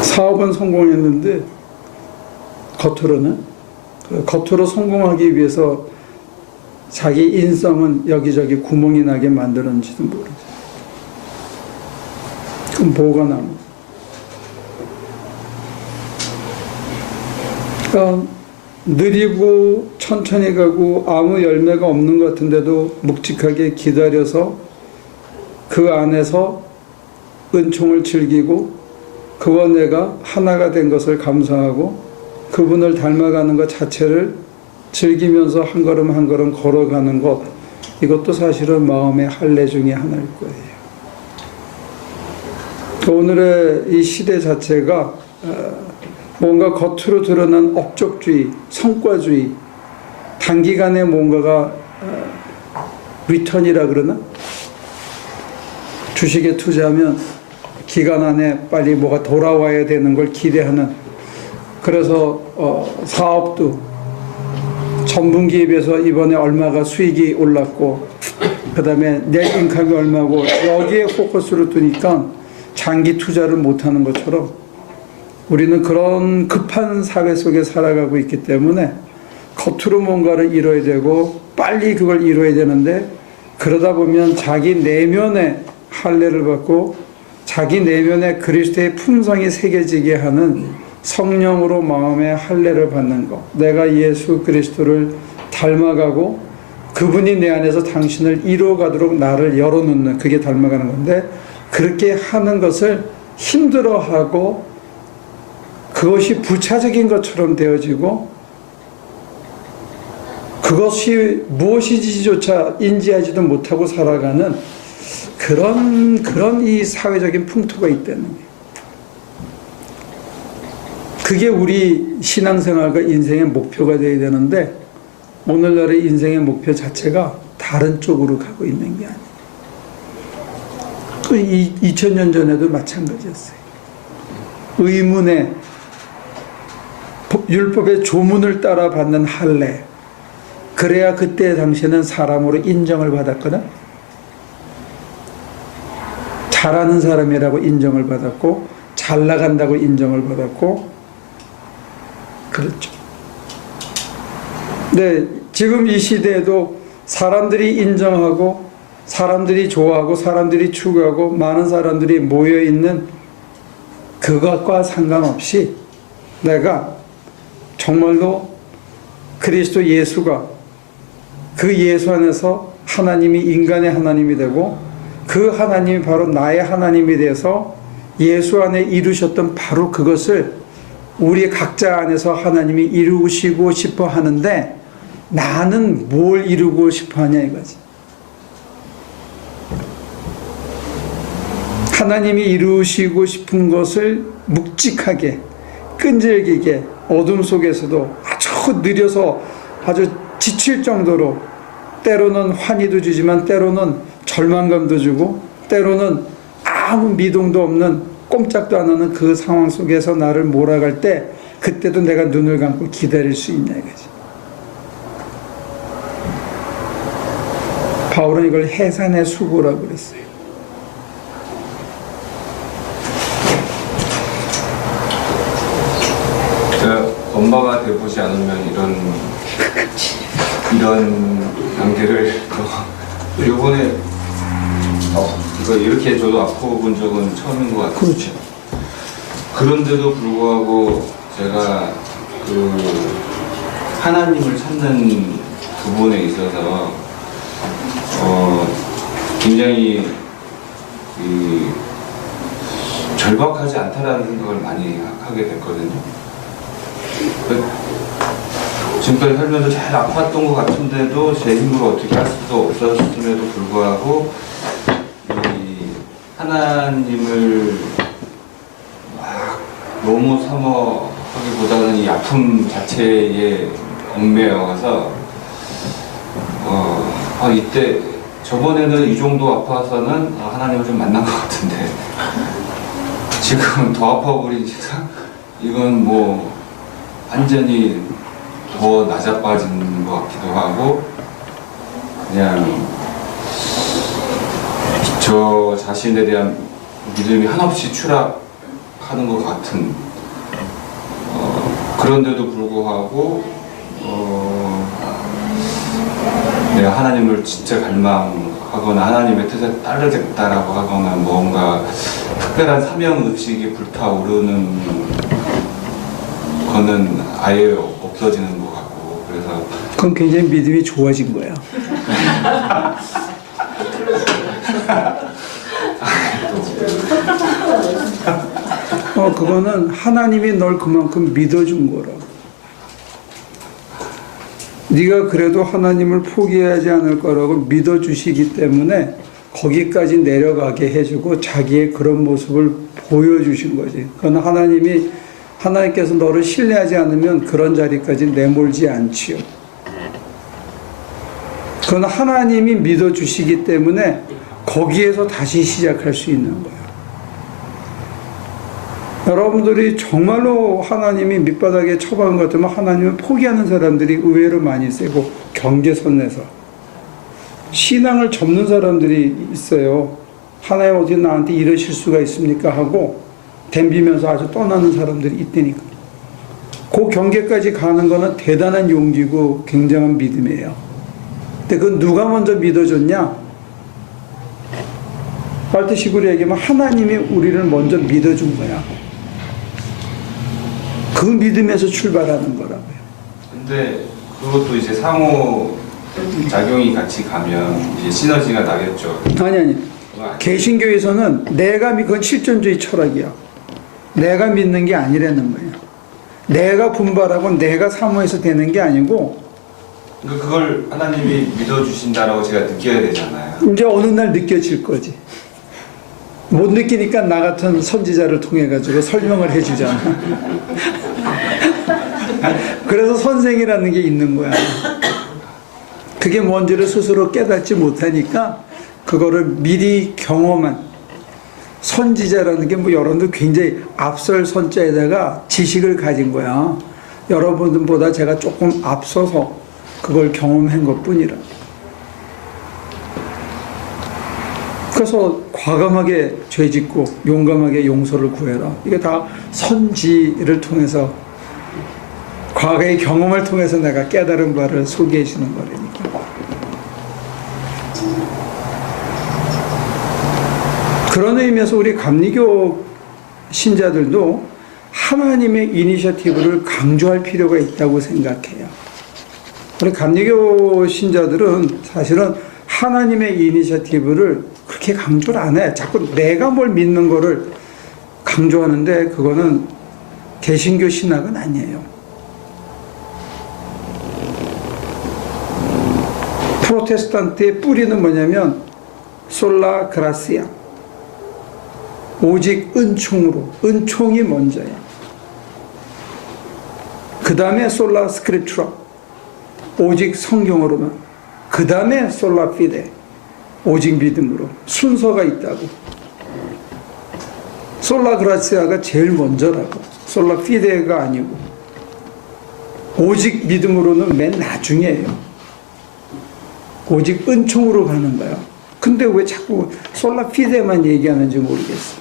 사업은 성공했는데 겉으로 성공하기 위해서 자기 인성은 여기저기 구멍이 나게 만들었는지도 모르죠. 그럼 뭐가 남아? 그러니까 느리고 천천히 가고 아무 열매가 없는 것 같은데도 묵직하게 기다려서 그 안에서 은총을 즐기고 그와 내가 하나가 된 것을 감사하고 그분을 닮아가는 것 자체를 즐기면서 한 걸음 한 걸음 걸어가는 것, 이것도 사실은 마음의 할례 중에 하나일 거예요. 오늘의 이 시대 자체가 뭔가 겉으로 드러난 업적주의, 성과주의, 단기간에 뭔가가 리턴이라 그러나? 주식에 투자하면 기간 안에 빨리 뭐가 돌아와야 되는 걸 기대하는, 그래서 사업도 전분기에 비해서 이번에 얼마가 수익이 올랐고 그 다음에 넷 인컴이 얼마고 여기에 포커스를 두니까 장기 투자를 못하는 것처럼 우리는 그런 급한 사회 속에 살아가고 있기 때문에 겉으로 뭔가를 이뤄야 되고 빨리 그걸 이뤄야 되는데, 그러다 보면 자기 내면에 할례를 받고 자기 내면에 그리스도의 품성이 새겨지게 하는 성령으로 마음의 할례를 받는 것, 내가 예수 그리스도를 닮아가고 그분이 내 안에서 당신을 이루어가도록 나를 열어놓는, 그게 닮아가는 건데, 그렇게 하는 것을 힘들어하고 그것이 부차적인 것처럼 되어지고 그것이 무엇인지조차 인지하지도 못하고 살아가는 그런 이 사회적인 풍토가 있다는 거예요. 그게 우리 신앙생활과 인생의 목표가 되어야 되는데 오늘날의 인생의 목표 자체가 다른 쪽으로 가고 있는 게 아니에요. 2000년 전에도 마찬가지였어요. 의문의 율법의 조문을 따라 받는 할례, 그래야 그때 당시에는 사람으로 인정을 받았거든. 잘하는 사람이라고 인정을 받았고 잘 나간다고 인정을 받았고 그렇죠. 네, 지금 이 시대에도 사람들이 인정하고 사람들이 좋아하고 사람들이 추구하고 많은 사람들이 모여있는 그것과 상관없이 내가 정말로 그리스도 예수가 그 예수 안에서 하나님이 인간의 하나님이 되고 그 하나님이 바로 나의 하나님이 돼서 예수 안에 이루셨던 바로 그것을 우리 각자 안에서 하나님이 이루시고 싶어 하는데 나는 뭘 이루고 싶어 하냐 이거지. 하나님이 이루시고 싶은 것을 묵직하게 끈질기게 어둠 속에서도 아주 느려서 아주 지칠 정도로 때로는 환희도 주지만 때로는 절망감도 주고 때로는 아무 미동도 없는 꼼짝도 안 하는 그 상황 속에서 나를 몰아갈 때 그때도 내가 눈을 감고 기다릴 수 있냐 이거지. 바울은 이걸 해산의 수고라고 그랬어요. 엄마가 되보지 않으면 이런 관계를 요번에 이거 이렇게 저도 아파본 적은 처음인 것 같아요. 그렇죠. 그런데도 불구하고 제가 그 하나님을 찾는 부분에 있어서 굉장히 절박하지 않다라는 생각을 많이 하게 됐거든요. 지금까지 살면서 잘 아팠던 것 같은데도 제 힘으로 어떻게 할 수도 없었음에도 불구하고 이 하나님을 막 너무 사모하기보다는 이 아픔 자체에 얽매여서 이때 저번에는 이 정도 아파서는 하나님을 좀 만난 것 같은데 지금은 더 아파버리니까 이건 뭐 완전히 더 낮아빠진 것 같기도 하고 그냥 저 자신에 대한 믿음이 한없이 추락하는 것 같은 그런데도 불구하고 내가 하나님을 진짜 갈망하거나 하나님의 뜻에 따르겠다라고 하거나 뭔가 특별한 사명의식이 불타오르는 거는 아예 없어지는 것 같고 그래서 그건 굉장히 믿음이 좋아진 거야. 그거는 하나님이 널 그만큼 믿어준 거라고. 네가 그래도 하나님을 포기하지 않을 거라고 믿어주시기 때문에 거기까지 내려가게 해주고 자기의 그런 모습을 보여주신 거지. 그건 하나님께서 너를 신뢰하지 않으면 그런 자리까지 내몰지 않지요. 그건 하나님이 믿어주시기 때문에 거기에서 다시 시작할 수 있는 거예요. 여러분들이 정말로 하나님이 밑바닥에 처박은 것 같으면 하나님을 포기하는 사람들이 의외로 많이 있고 경계선에서 신앙을 접는 사람들이 있어요. 하나님 어떻게 나한테 이러실 수가 있습니까 하고 덤비면서 아주 떠나는 사람들이 있다니까. 그 경계까지 가는 거는 대단한 용기고 굉장한 믿음이에요. 근데 그건 누가 먼저 믿어줬냐? 발트식으로 얘기하면 하나님이 우리를 먼저 믿어준 거야. 그 믿음에서 출발하는 거라고요. 근데 그것도 이제 상호 작용이 같이 가면 이제 시너지가 나겠죠. 아니. 개신교에서는 그건 실존주의 철학이야. 내가 믿는 게 아니라는 거예요. 내가 분발하고 내가 사모해서 되는 게 아니고 그걸 하나님이 믿어주신다라고 제가 느껴야 되잖아요. 이제 어느 날 느껴질 거지. 못 느끼니까 나 같은 선지자를 통해 가지고 설명을 해주잖아. 그래서 선생이라는 게 있는 거야. 그게 뭔지를 스스로 깨닫지 못하니까 그거를 미리 경험한 선지자라는 게 여러분들 굉장히 앞설 선자에다가 지식을 가진 거야. 여러분들보다 제가 조금 앞서서 그걸 경험한 것 뿐이라. 그래서 과감하게 죄 짓고 용감하게 용서를 구해라. 이게 다 선지를 통해서 과거의 경험을 통해서 내가 깨달은 바를 소개해 주는 거라니까. 그런 의미에서 우리 감리교 신자들도 하나님의 이니셔티브를 강조할 필요가 있다고 생각해요. 우리 감리교 신자들은 사실은 하나님의 이니셔티브를 그렇게 강조를 안 해. 자꾸 내가 뭘 믿는 거를 강조하는데 그거는 개신교 신학은 아니에요. 프로테스탄트의 뿌리는 뭐냐면 솔라 그라시아, 오직 은총으로, 은총이 먼저야. 그 다음에 솔라 스크립추라, 오직 성경으로만. 그 다음에 솔라 피데, 오직 믿음으로. 순서가 있다고. 솔라 그라시아가 제일 먼저라고. 솔라 피데가 아니고. 오직 믿음으로는 맨 나중이에요. 오직 은총으로 가는 거야. 근데 왜 자꾸 솔라피데만 얘기하는지 모르겠어.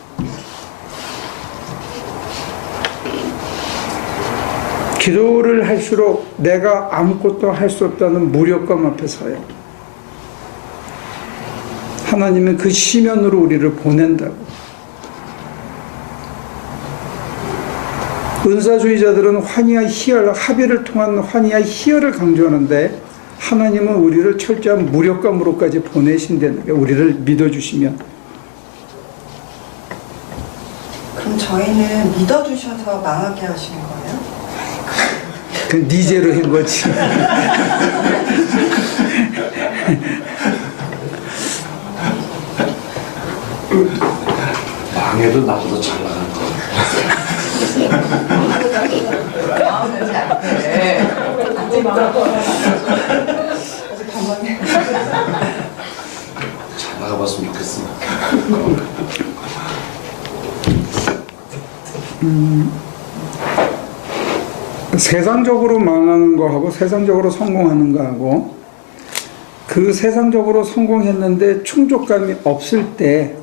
기도를 할수록 내가 아무것도 할 수 없다는 무력감 앞에 서요. 하나님은 그 시면으로 우리를 보낸다고. 은사주의자들은 환희와 희열, 합의를 통한 환희와 희열을 강조하는데 하나님은 우리를 철저한 무력감으로까지 보내신다는 게 우리를 믿어주시면. 그럼 저희는 믿어주셔서 망하게 하시는 거예요? 그 니제로 한 거지. 망해도 나보다 잘 나갈 거야. 마음은 잘돼. 아직 말할 거야. 아직 가만히. 잘 나가봤으면 좋겠어. 세상적으로 망하는 거하고 세상적으로 성공하는 거하고, 그 세상적으로 성공했는데 충족감이 없을 때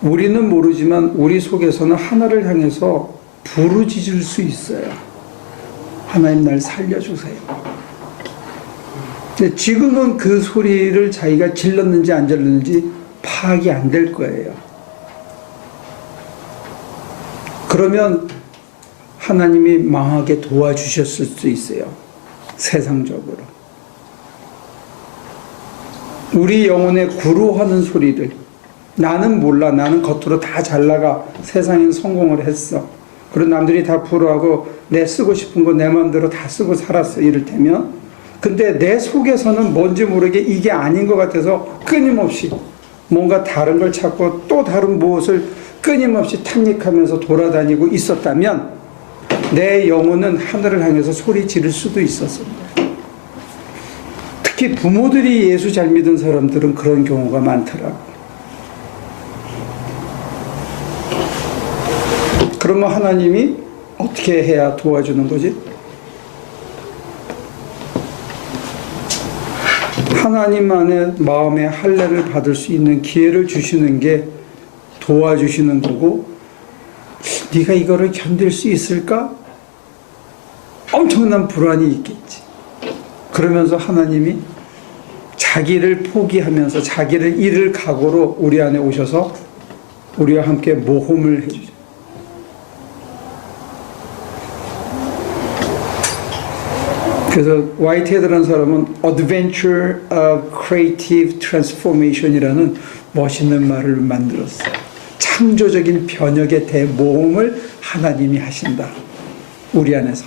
우리는 모르지만 우리 속에서는 하나를 향해서 부르짖을 수 있어요. 하나님 날 살려주세요. 근데 지금은 그 소리를 자기가 질렀는지 안 질렀는지 파악이 안 될 거예요. 그러면 하나님이 망하게 도와주셨을 수 있어요. 세상적으로. 우리 영혼에 구루하는 소리들. 나는 몰라. 나는 겉으로 다 잘 나가. 세상엔 성공을 했어. 그리고 남들이 다 부러워하고 내 쓰고 싶은 거 내 마음대로 다 쓰고 살았어. 이를테면. 근데 내 속에서는 뭔지 모르게 이게 아닌 것 같아서 끊임없이 뭔가 다른 걸 찾고 또 다른 무엇을 끊임없이 탐닉하면서 돌아다니고 있었다면 내 영혼은 하늘을 향해서 소리 지를 수도 있었습니다. 특히 부모들이 예수 잘 믿은 사람들은 그런 경우가 많더라고요. 그러면 하나님이 어떻게 해야 도와주는 거지? 하나님 안에 마음의 할례를 받을 수 있는 기회를 주시는 게 도와주시는 거고, 네가 이거를 견딜 수 있을까? 엄청난 불안이 있겠지. 그러면서 하나님이 자기를 포기하면서 자기를 잃을 각오로 우리 안에 오셔서 우리와 함께 모험을 해주죠. 그래서 화이트헤드라는 사람은 Adventure of Creative Transformation이라는 멋있는 말을 만들었어요. 창조적인 변혁의 대모험을 하나님이 하신다. 우리 안에서.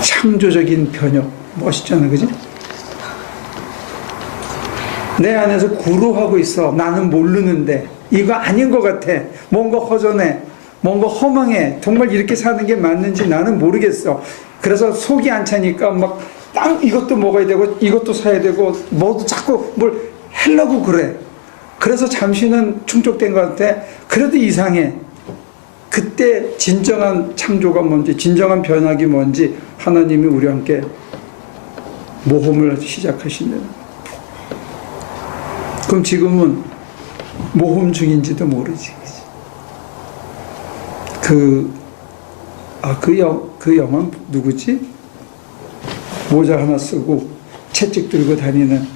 창조적인 변혁. 멋있잖아, 그지? 내 안에서 구루하고 있어. 나는 모르는데 이거 아닌 것 같아. 뭔가 허전해. 뭔가 허망해. 정말 이렇게 사는 게 맞는지 나는 모르겠어. 그래서 속이 안 차니까 막 이것도 먹어야 되고 이것도 사야 되고 뭐도 자꾸 뭘 하려고 그래. 그래서 잠시는 충족된 것 같아. 그래도 이상해. 그때 진정한 창조가 뭔지, 진정한 변화가 뭔지 하나님이 우리와 함께 모험을 시작하신다. 그럼 지금은 모험 중인지도 모르지. 그 영화 누구지? 모자 하나 쓰고 채찍 들고 다니는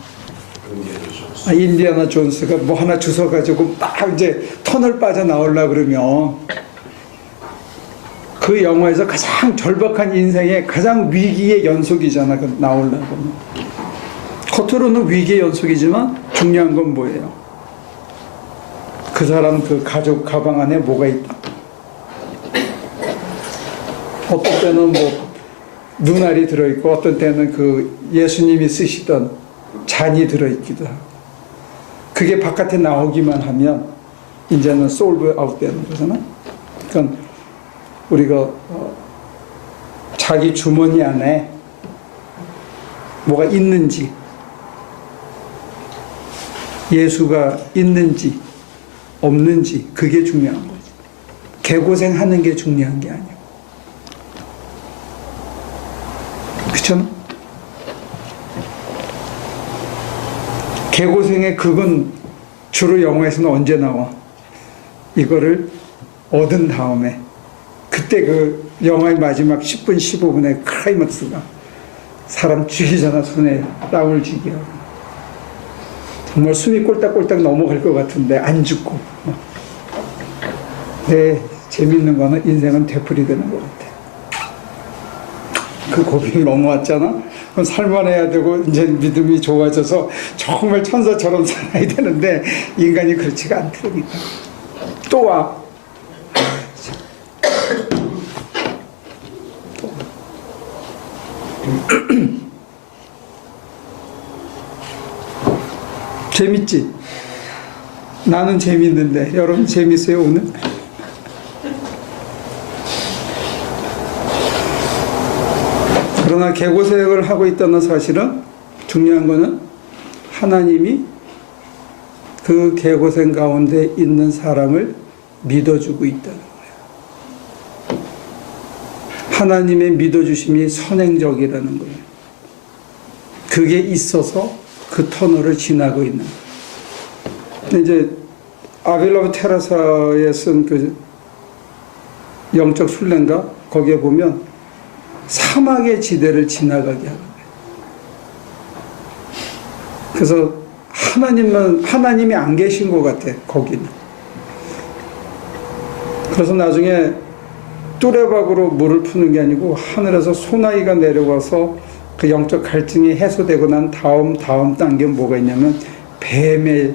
인디아나 존스가 뭐 하나 주워가지고 막 이제 터널 빠져나오려고 그러면 그 영화에서 가장 절박한 인생의 가장 위기의 연속이잖아. 나오려고. 겉으로는 위기의 연속이지만 중요한 건 뭐예요? 그 사람 그 가족 가방 안에 뭐가 있다. 어떤 때는 뭐 눈알이 들어있고 어떤 때는 그 예수님이 쓰시던 잔이 들어있기도 하고, 그게 바깥에 나오기만 하면 이제는 솔브 아웃 되는 거잖아. 그러니까 우리가 자기 주머니 안에 뭐가 있는지, 예수가 있는지 없는지, 그게 중요한 거지. 개고생하는 게 중요한 게 아니야. 그렇잖아. 개고생의 극은 주로 영화에서는 언제 나와? 이거를 얻은 다음에 그때 그 영화의 마지막 10분 15분의 클라이막스가 사람 죽이잖아. 손에 땀을 쥐게 하고 정말 숨이 꼴딱꼴딱 넘어갈 것 같은데 안 죽고. 네, 재밌는 거는 인생은 되풀이 되는 것 같아. 그 고비를 넘어왔잖아. 그럼 살만해야 되고 이제 믿음이 좋아져서 정말 천사처럼 살아야 되는데 인간이 그렇지가 않더라니까. 또 와. 재밌지? 나는 재밌는데 여러분 재밌어요 오늘? 그러나 개고생을 하고 있다는 사실은 중요한 거는 하나님이 그 개고생 가운데 있는 사람을 믿어주고 있다는 거예요. 하나님의 믿어주심이 선행적이라는 거예요. 그게 있어서 그 터널을 지나고 있는 거예요. 근데 이제 아빌 오브 테라사에 쓴 그 영적 순례인가 거기에 보면 사막의 지대를 지나가게 하는 거예요. 그래서 하나님이 안 계신 것 같아 거기는. 그래서 나중에 뚜레박으로 물을 푸는 게 아니고 하늘에서 소나기가 내려와서 그 영적 갈증이 해소되고 난 다음 단계 뭐가 있냐면 뱀의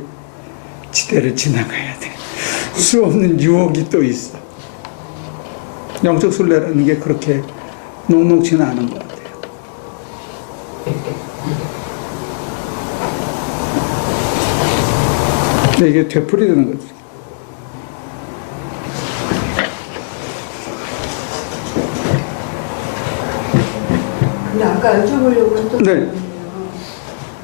지대를 지나가야 돼. 수 없는 유혹이 또 있어. 영적 순례라는 게 그렇게 녹록지는 않은 것 같아요. 근데 이게 되풀이 되는 거지. 근데 아까 여쭤보려고 했던 네. 건데요.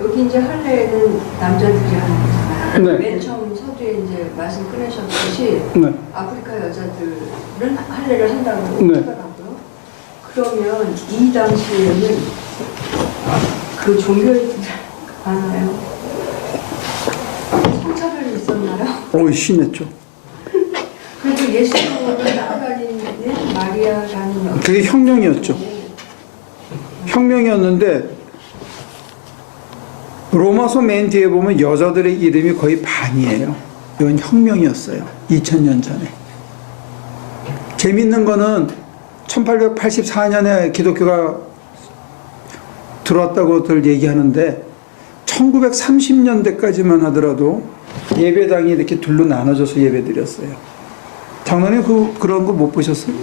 여기 이제 할례는 남자들이 하는 거잖아요. 네. 맨 처음 서두에 이제 말씀 꺼내셨듯이 네. 아프리카 여자들은 할례를 한다고 네. 하더라고요. 그러면 이 당시에는 그 종교에 많아요. 성차별이 있었나요? 심했죠. 그래도 예수님을 따라다니는 마리아라는 그게 혁명이었죠. 혁명이었는데 로마서 맨 뒤에 보면 여자들의 이름이 거의 반이에요. 이건 혁명이었어요. 2000년 전에. 재밌는 거는 1884년에 기독교가 들어왔다고들 얘기하는데 1930년대까지만 하더라도 예배당이 이렇게 둘로 나눠져서 예배드렸어요. 장로님 그런 거 못 보셨어요?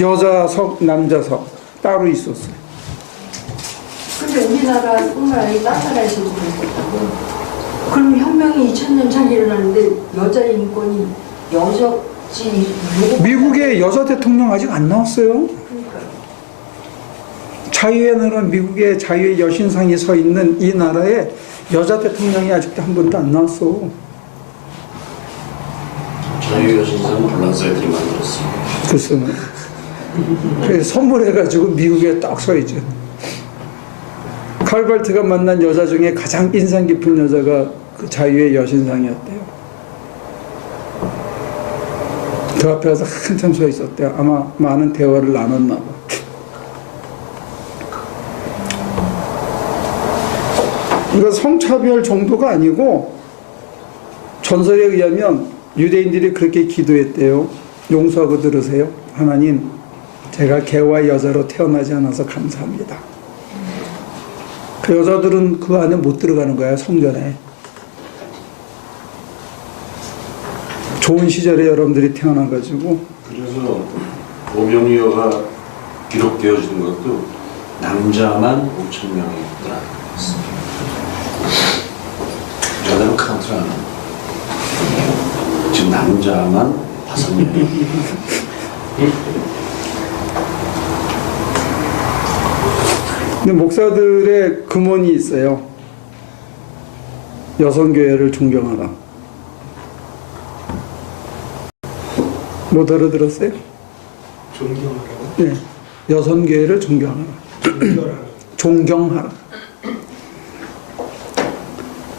여자석, 남자석 따로 있었어요. 근데 우리나라뿐만 아니라 다른 나라에서도 그랬었다고. 그럼 혁명이 2000년 전에 일어났는데 여자 인권이 여적지 미국에 여자 대통령 아직 안 나왔어요. 그러니까요. 자유의 나라 미국에 자유의 여신상이 서 있는 이 나라에 여자 대통령이 아직도 한 번도 안 나왔어. 자유 여신상은 불란서 애들이 만들었어요. 글쎄 그래서 선물해가지고 미국에 딱 서 있죠. 칼발트가 만난 여자 중에 가장 인상 깊은 여자가 그 자유의 여신상이었대요. 그 앞에 가서 한참 서 있었대요. 아마 많은 대화를 나눴나 봐. 이거 성차별 정도가 아니고 전설에 의하면 유대인들이 그렇게 기도했대요. 용서하고 들으세요. 하나님, 제가 개와 여자로 태어나지 않아서 감사합니다. 그 여자들은 그 안에 못 들어가는 거야, 성전에. 좋은 시절에 여러분들이 태어나가지고. 그래서 오병이어가 기록되어지는 것도 남자만 5,000명이 있더라. 여자는 카운트를 안 합니다. 지금 남자만 5명. 근데 목사들의 금원이 있어요. 여성교회를 존경하라. 못 알아들었어요? 존경하라고? 네. 여성교회를 존경하라. 존경하라.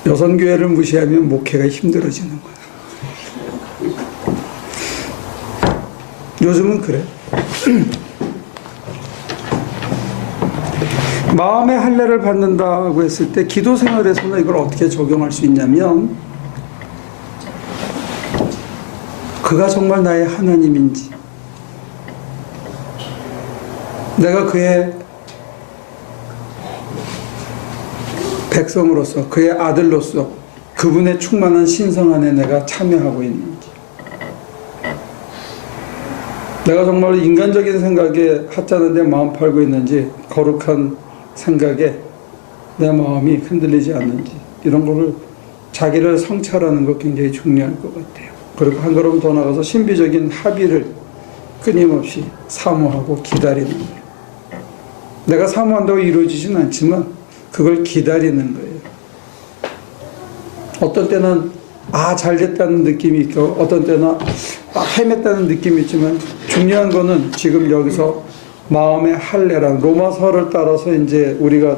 여성교회를 무시하면 목회가 힘들어지는 거야. 요즘은 그래. 마음의 할례를 받는다고 했을 때 기도 생활에서는 이걸 어떻게 적용할 수 있냐면, 그가 정말 나의 하나님인지, 내가 그의 백성으로서, 그의 아들로서 그분의 충만한 신성 안에 내가 참여하고 있는지, 내가 정말 인간적인 생각에 하찮은데 마음 팔고 있는지, 거룩한 생각에 내 마음이 흔들리지 않는지, 이런 거를 자기를 성찰하는 것 굉장히 중요할 것 같아요. 그리고 한 걸음 더 나가서 신비적인 합의를 끊임없이 사모하고 기다리는 거예요. 내가 사모한다고 이루어지진 않지만 그걸 기다리는 거예요. 어떤 때는 잘됐다는 느낌이 있고, 어떤 때는 헤맸다는 느낌이 있지만, 중요한 거는 지금 여기서 마음의 할례란 로마서를 따라서 이제 우리가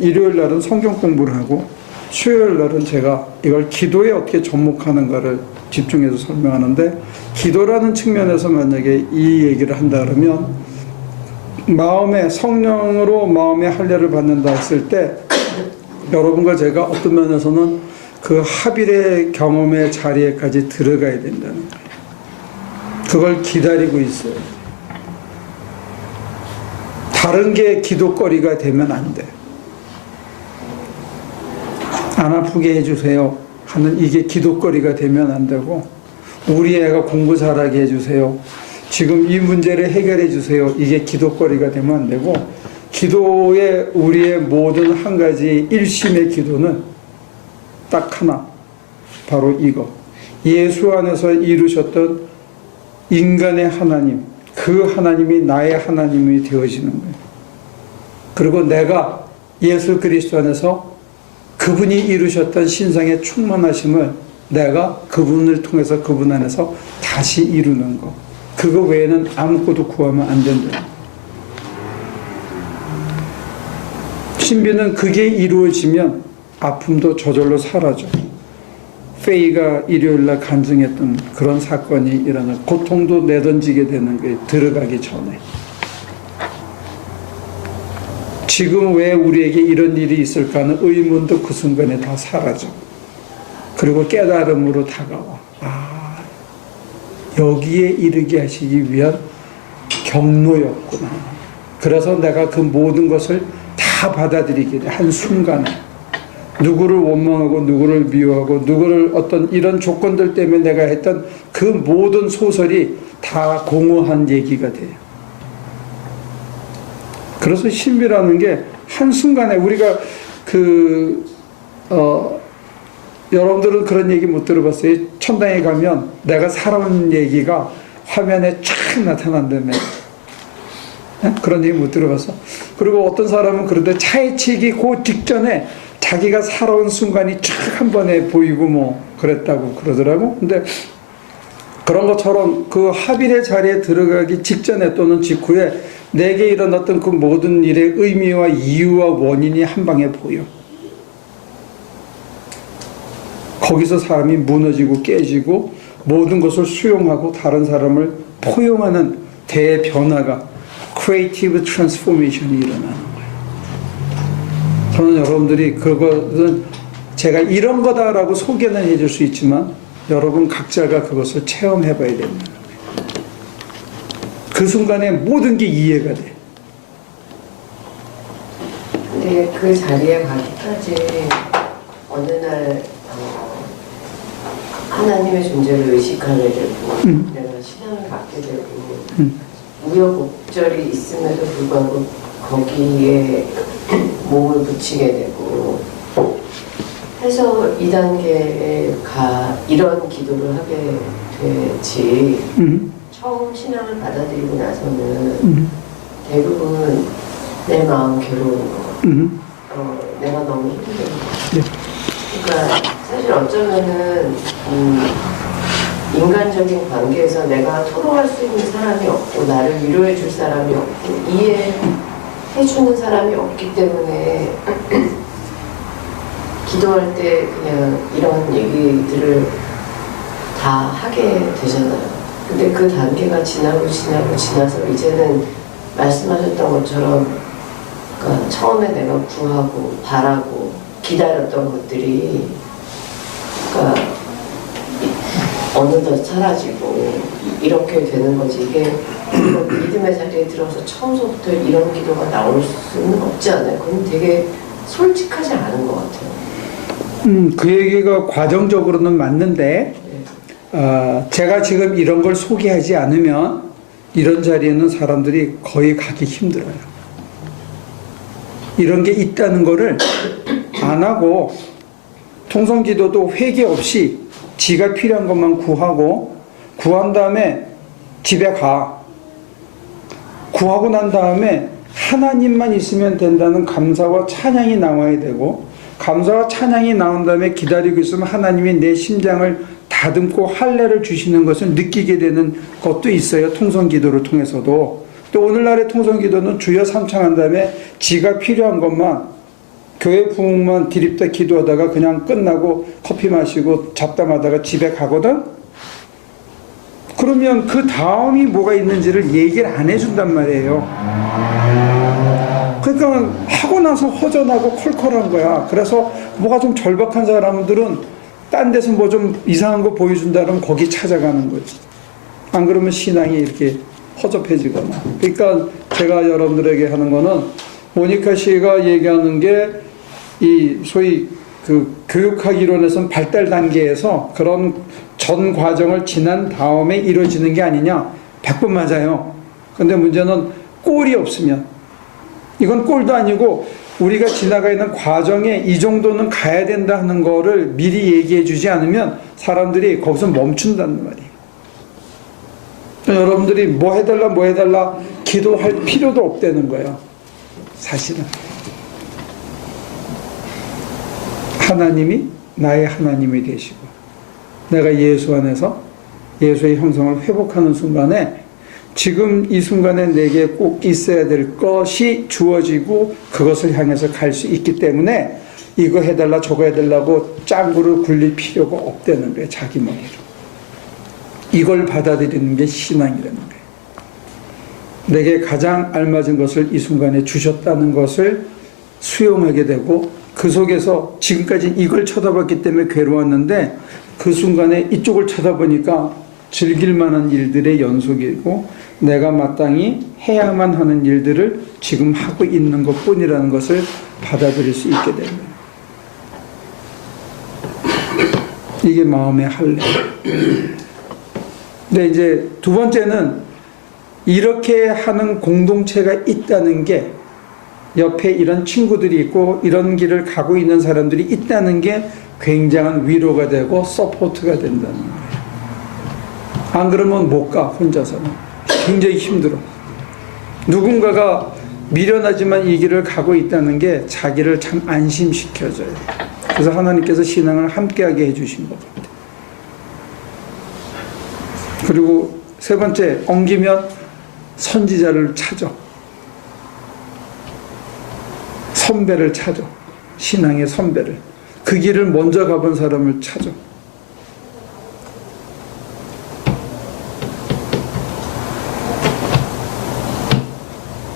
일요일 날은 성경 공부를 하고, 수요일 날은 제가 이걸 기도에 어떻게 접목하는가를 집중해서 설명하는데, 기도라는 측면에서 만약에 이 얘기를 한다 그러면, 마음의 성령으로 마음의 할례를 받는다 했을 때 여러분과 제가 어떤 면에서는 그 합일의 경험의 자리에까지 들어가야 된다는 거예요. 그걸 기다리고 있어요. 다른 게 기도거리가 되면 안 돼. 안 아프게 해주세요 하는 이게 기도거리가 되면 안 되고, 우리 애가 공부 잘하게 해주세요, 지금 이 문제를 해결해 주세요, 이게 기도거리가 되면 안 되고, 기도의 우리의 모든 한 가지 일심의 기도는 딱 하나, 바로 이거. 예수 안에서 이루셨던 인간의 하나님, 그 하나님이 나의 하나님이 되어지는 거예요. 그리고 내가 예수 그리스도 안에서 그분이 이루셨던 신성의 충만하심을 내가 그분을 통해서 그분 안에서 다시 이루는 거. 그거 외에는 아무것도 구하면 안 된다. 신비는 그게 이루어지면 아픔도 저절로 사라져. 페이가 일요일날 간증했던 그런 사건이 일어나, 고통도 내던지게 되는 거예요. 들어가기 전에. 지금 왜 우리에게 이런 일이 있을까 하는 의문도 그 순간에 다 사라져. 그리고 깨달음으로 다가와. 여기에 이르게 하시기 위한 경로였구나. 그래서 내가 그 모든 것을 다 받아들이게 돼. 한순간에. 누구를 원망하고 누구를 미워하고 누구를 어떤 이런 조건들 때문에 내가 했던 그 모든 소설이 다 공허한 얘기가 돼요. 그래서 신비라는 게 한순간에 우리가 여러분들은 그런 얘기 못 들어봤어요? 천당에 가면 내가 살아온 얘기가 화면에 쫙 나타난다며. 그런 얘기 못 들어봤어? 그리고 어떤 사람은 그런데 차에 치기 그 직전에 자기가 살아온 순간이 쫙 한 번에 보이고 뭐 그랬다고 그러더라고. 근데 그런 것처럼 그 합일의 자리에 들어가기 직전에 또는 직후에 내게 일어났던 그 모든 일의 의미와 이유와 원인이 한 방에 보여. 거기서 사람이 무너지고 깨지고 모든 것을 수용하고 다른 사람을 포용하는 대변화가, 크리에이티브 트랜스포메이션이 일어나는 거예요. 저는 여러분들이 그것은 제가 이런 거다라고 소개는 해줄 수 있지만 여러분 각자가 그것을 체험해 봐야 된다는 거예요. 그 순간에 모든 게 이해가 돼. 근데 그 자리에 가기까지 어느 날 하나님의 존재를 의식하게 되고 내가 신앙을 갖게 되고 우여곡절이 있음에도 불구하고 거기에 몸을 붙이게 되고 해서 2단계에 이런 기도를 하게 되지. 처음 신앙을 받아들이고 나서는 대부분 내 마음 괴로운 거, 내가 너무 힘든 거. 그러니까 사실 어쩌면은 인간적인 관계에서 내가 토로할 수 있는 사람이 없고 나를 위로해 줄 사람이 없고 이해해 주는 사람이 없기 때문에 기도할 때 그냥 이런 얘기들을 다 하게 되잖아요. 근데 그 단계가 지나서 이제는 말씀하셨던 것처럼 그러니까 처음에 내가 구하고 바라고 기다렸던 것들이 그러니까 어느덧 사라지고 이렇게 되는 거지. 이게 믿음의 자리에 들어서 처음부터 이런 기도가 나올 수는 없지 않아요. 그건 되게 솔직하지 않은 것 같아요. 그 얘기가 과정적으로는 맞는데 제가 지금 이런 걸 소개하지 않으면 이런 자리에는 사람들이 거의 가기 힘들어요. 이런 게 있다는 거를 안 하고 통성기도도 회개 없이 지가 필요한 것만 구하고 구한 다음에 집에 가. 구하고 난 다음에 하나님만 있으면 된다는 감사와 찬양이 나와야 되고 감사와 찬양이 나온 다음에 기다리고 있으면 하나님이 내 심장을 다듬고 할례를 주시는 것을 느끼게 되는 것도 있어요. 통성기도를 통해서도. 또 오늘날의 통성기도는 주여 삼창한 다음에 지가 필요한 것만 교회 부흥만 드립다 기도하다가 그냥 끝나고 커피 마시고 잡담하다가 집에 가거든? 그러면 그 다음이 뭐가 있는지를 얘기를 안 해준단 말이에요. 그러니까 하고 나서 허전하고 컬컬한 거야. 그래서 뭐가 좀 절박한 사람들은 딴 데서 뭐 좀 이상한 거 보여준다면 거기 찾아가는 거지. 안 그러면 신앙이 이렇게 허접해지거나. 그러니까 제가 여러분들에게 하는 거는 모니카 씨가 얘기하는 게 이 소위 그 교육학 이론에서는 발달 단계에서 그런 전 과정을 지난 다음에 이루어지는 게 아니냐. 100번 맞아요. 근데 문제는 꼴이 없으면 이건 꼴도 아니고 우리가 지나가 있는 과정에 이 정도는 가야 된다 하는 거를 미리 얘기해 주지 않으면 사람들이 거기서 멈춘다는 말이에요. 여러분들이 뭐 해달라 기도할 필요도 없다는 거예요. 사실은 하나님이 나의 하나님이 되시고 내가 예수 안에서 예수의 형성을 회복하는 순간에 지금 이 순간에 내게 꼭 있어야 될 것이 주어지고 그것을 향해서 갈 수 있기 때문에 이거 해달라 저거 해달라고 짱구를 굴릴 필요가 없다는 거예요. 자기 머리로. 이걸 받아들이는 게 신앙이라는 거예요. 내게 가장 알맞은 것을 이 순간에 주셨다는 것을 수용하게 되고 그 속에서 지금까지 이걸 쳐다봤기 때문에 괴로웠는데 그 순간에 이쪽을 쳐다보니까 즐길 만한 일들의 연속이고 내가 마땅히 해야만 하는 일들을 지금 하고 있는 것뿐이라는 것을 받아들일 수 있게 됩니다. 이게 마음의 할례. 근데 이제 두 번째는 이렇게 하는 공동체가 있다는 게 옆에 이런 친구들이 있고 이런 길을 가고 있는 사람들이 있다는 게 굉장한 위로가 되고 서포트가 된다는 거예요. 안 그러면 못 가, 혼자서는. 굉장히 힘들어. 누군가가 미련하지만 이 길을 가고 있다는 게 자기를 참 안심시켜줘요. 그래서 하나님께서 신앙을 함께하게 해주신 것 같아요. 그리고 세 번째, 엉기면 선지자를 찾아. 선배를 찾아. 신앙의 선배를. 그 길을 먼저 가본 사람을 찾아.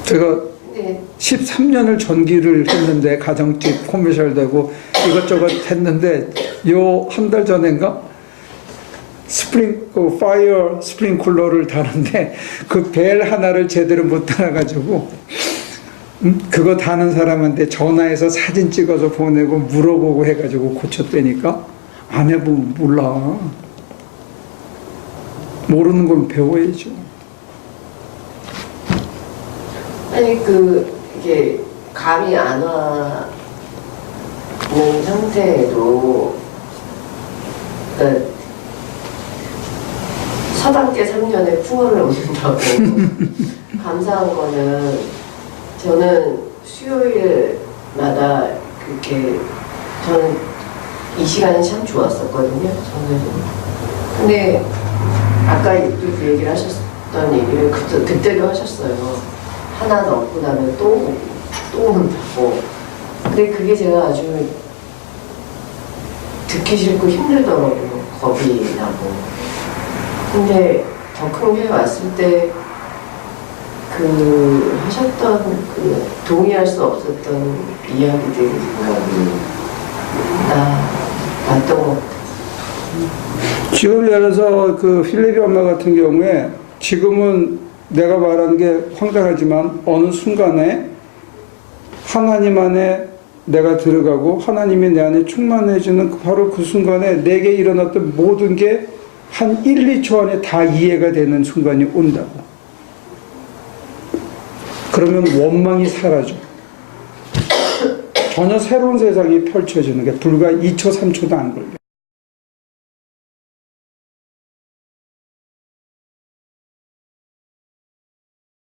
제가 13년을 전기를 했는데 가정집 코메셜 되고 이것저것 했는데 요 한 달 전인가 파이어 스프링쿨러를 다는데 그 벨 하나를 제대로 못 달아가지고 그거 다는 사람한테 전화해서 사진 찍어서 보내고 물어보고 해가지고 고쳤다니까 안 해보면 몰라. 모르는 건 배워야죠. 아니 이게 감이 안 와는 상태에도 그러니까 서당계 3년에 풍어를 얻는다고 감사한 거는 저는 수요일마다 그렇게 저는 이 시간이 참 좋았었거든요. 저는. 근데 아까 또 그 얘기를 하셨던 얘기를 그때도 하셨어요. 하나 넣고 나면 또 온다고. 근데 그게 제가 아주 듣기 싫고 힘들더라고요. 겁이 나고. 근데 더 큰 게 왔을 때 그 하셨던 그 동의할 수 없었던 이야기들이 생각이 났던 것 같아요. 지금 예를 들어서 그 필립이 엄마 같은 경우에 지금은 내가 말하는 게 황당하지만 어느 순간에 하나님 안에 내가 들어가고 하나님이 내 안에 충만해지는 바로 그 순간에 내게 일어났던 모든 게 한 1, 2초 안에 다 이해가 되는 순간이 온다고. 그러면 원망이 사라져. 전혀 새로운 세상이 펼쳐지는 게 불과 2초, 3초도 안 걸려.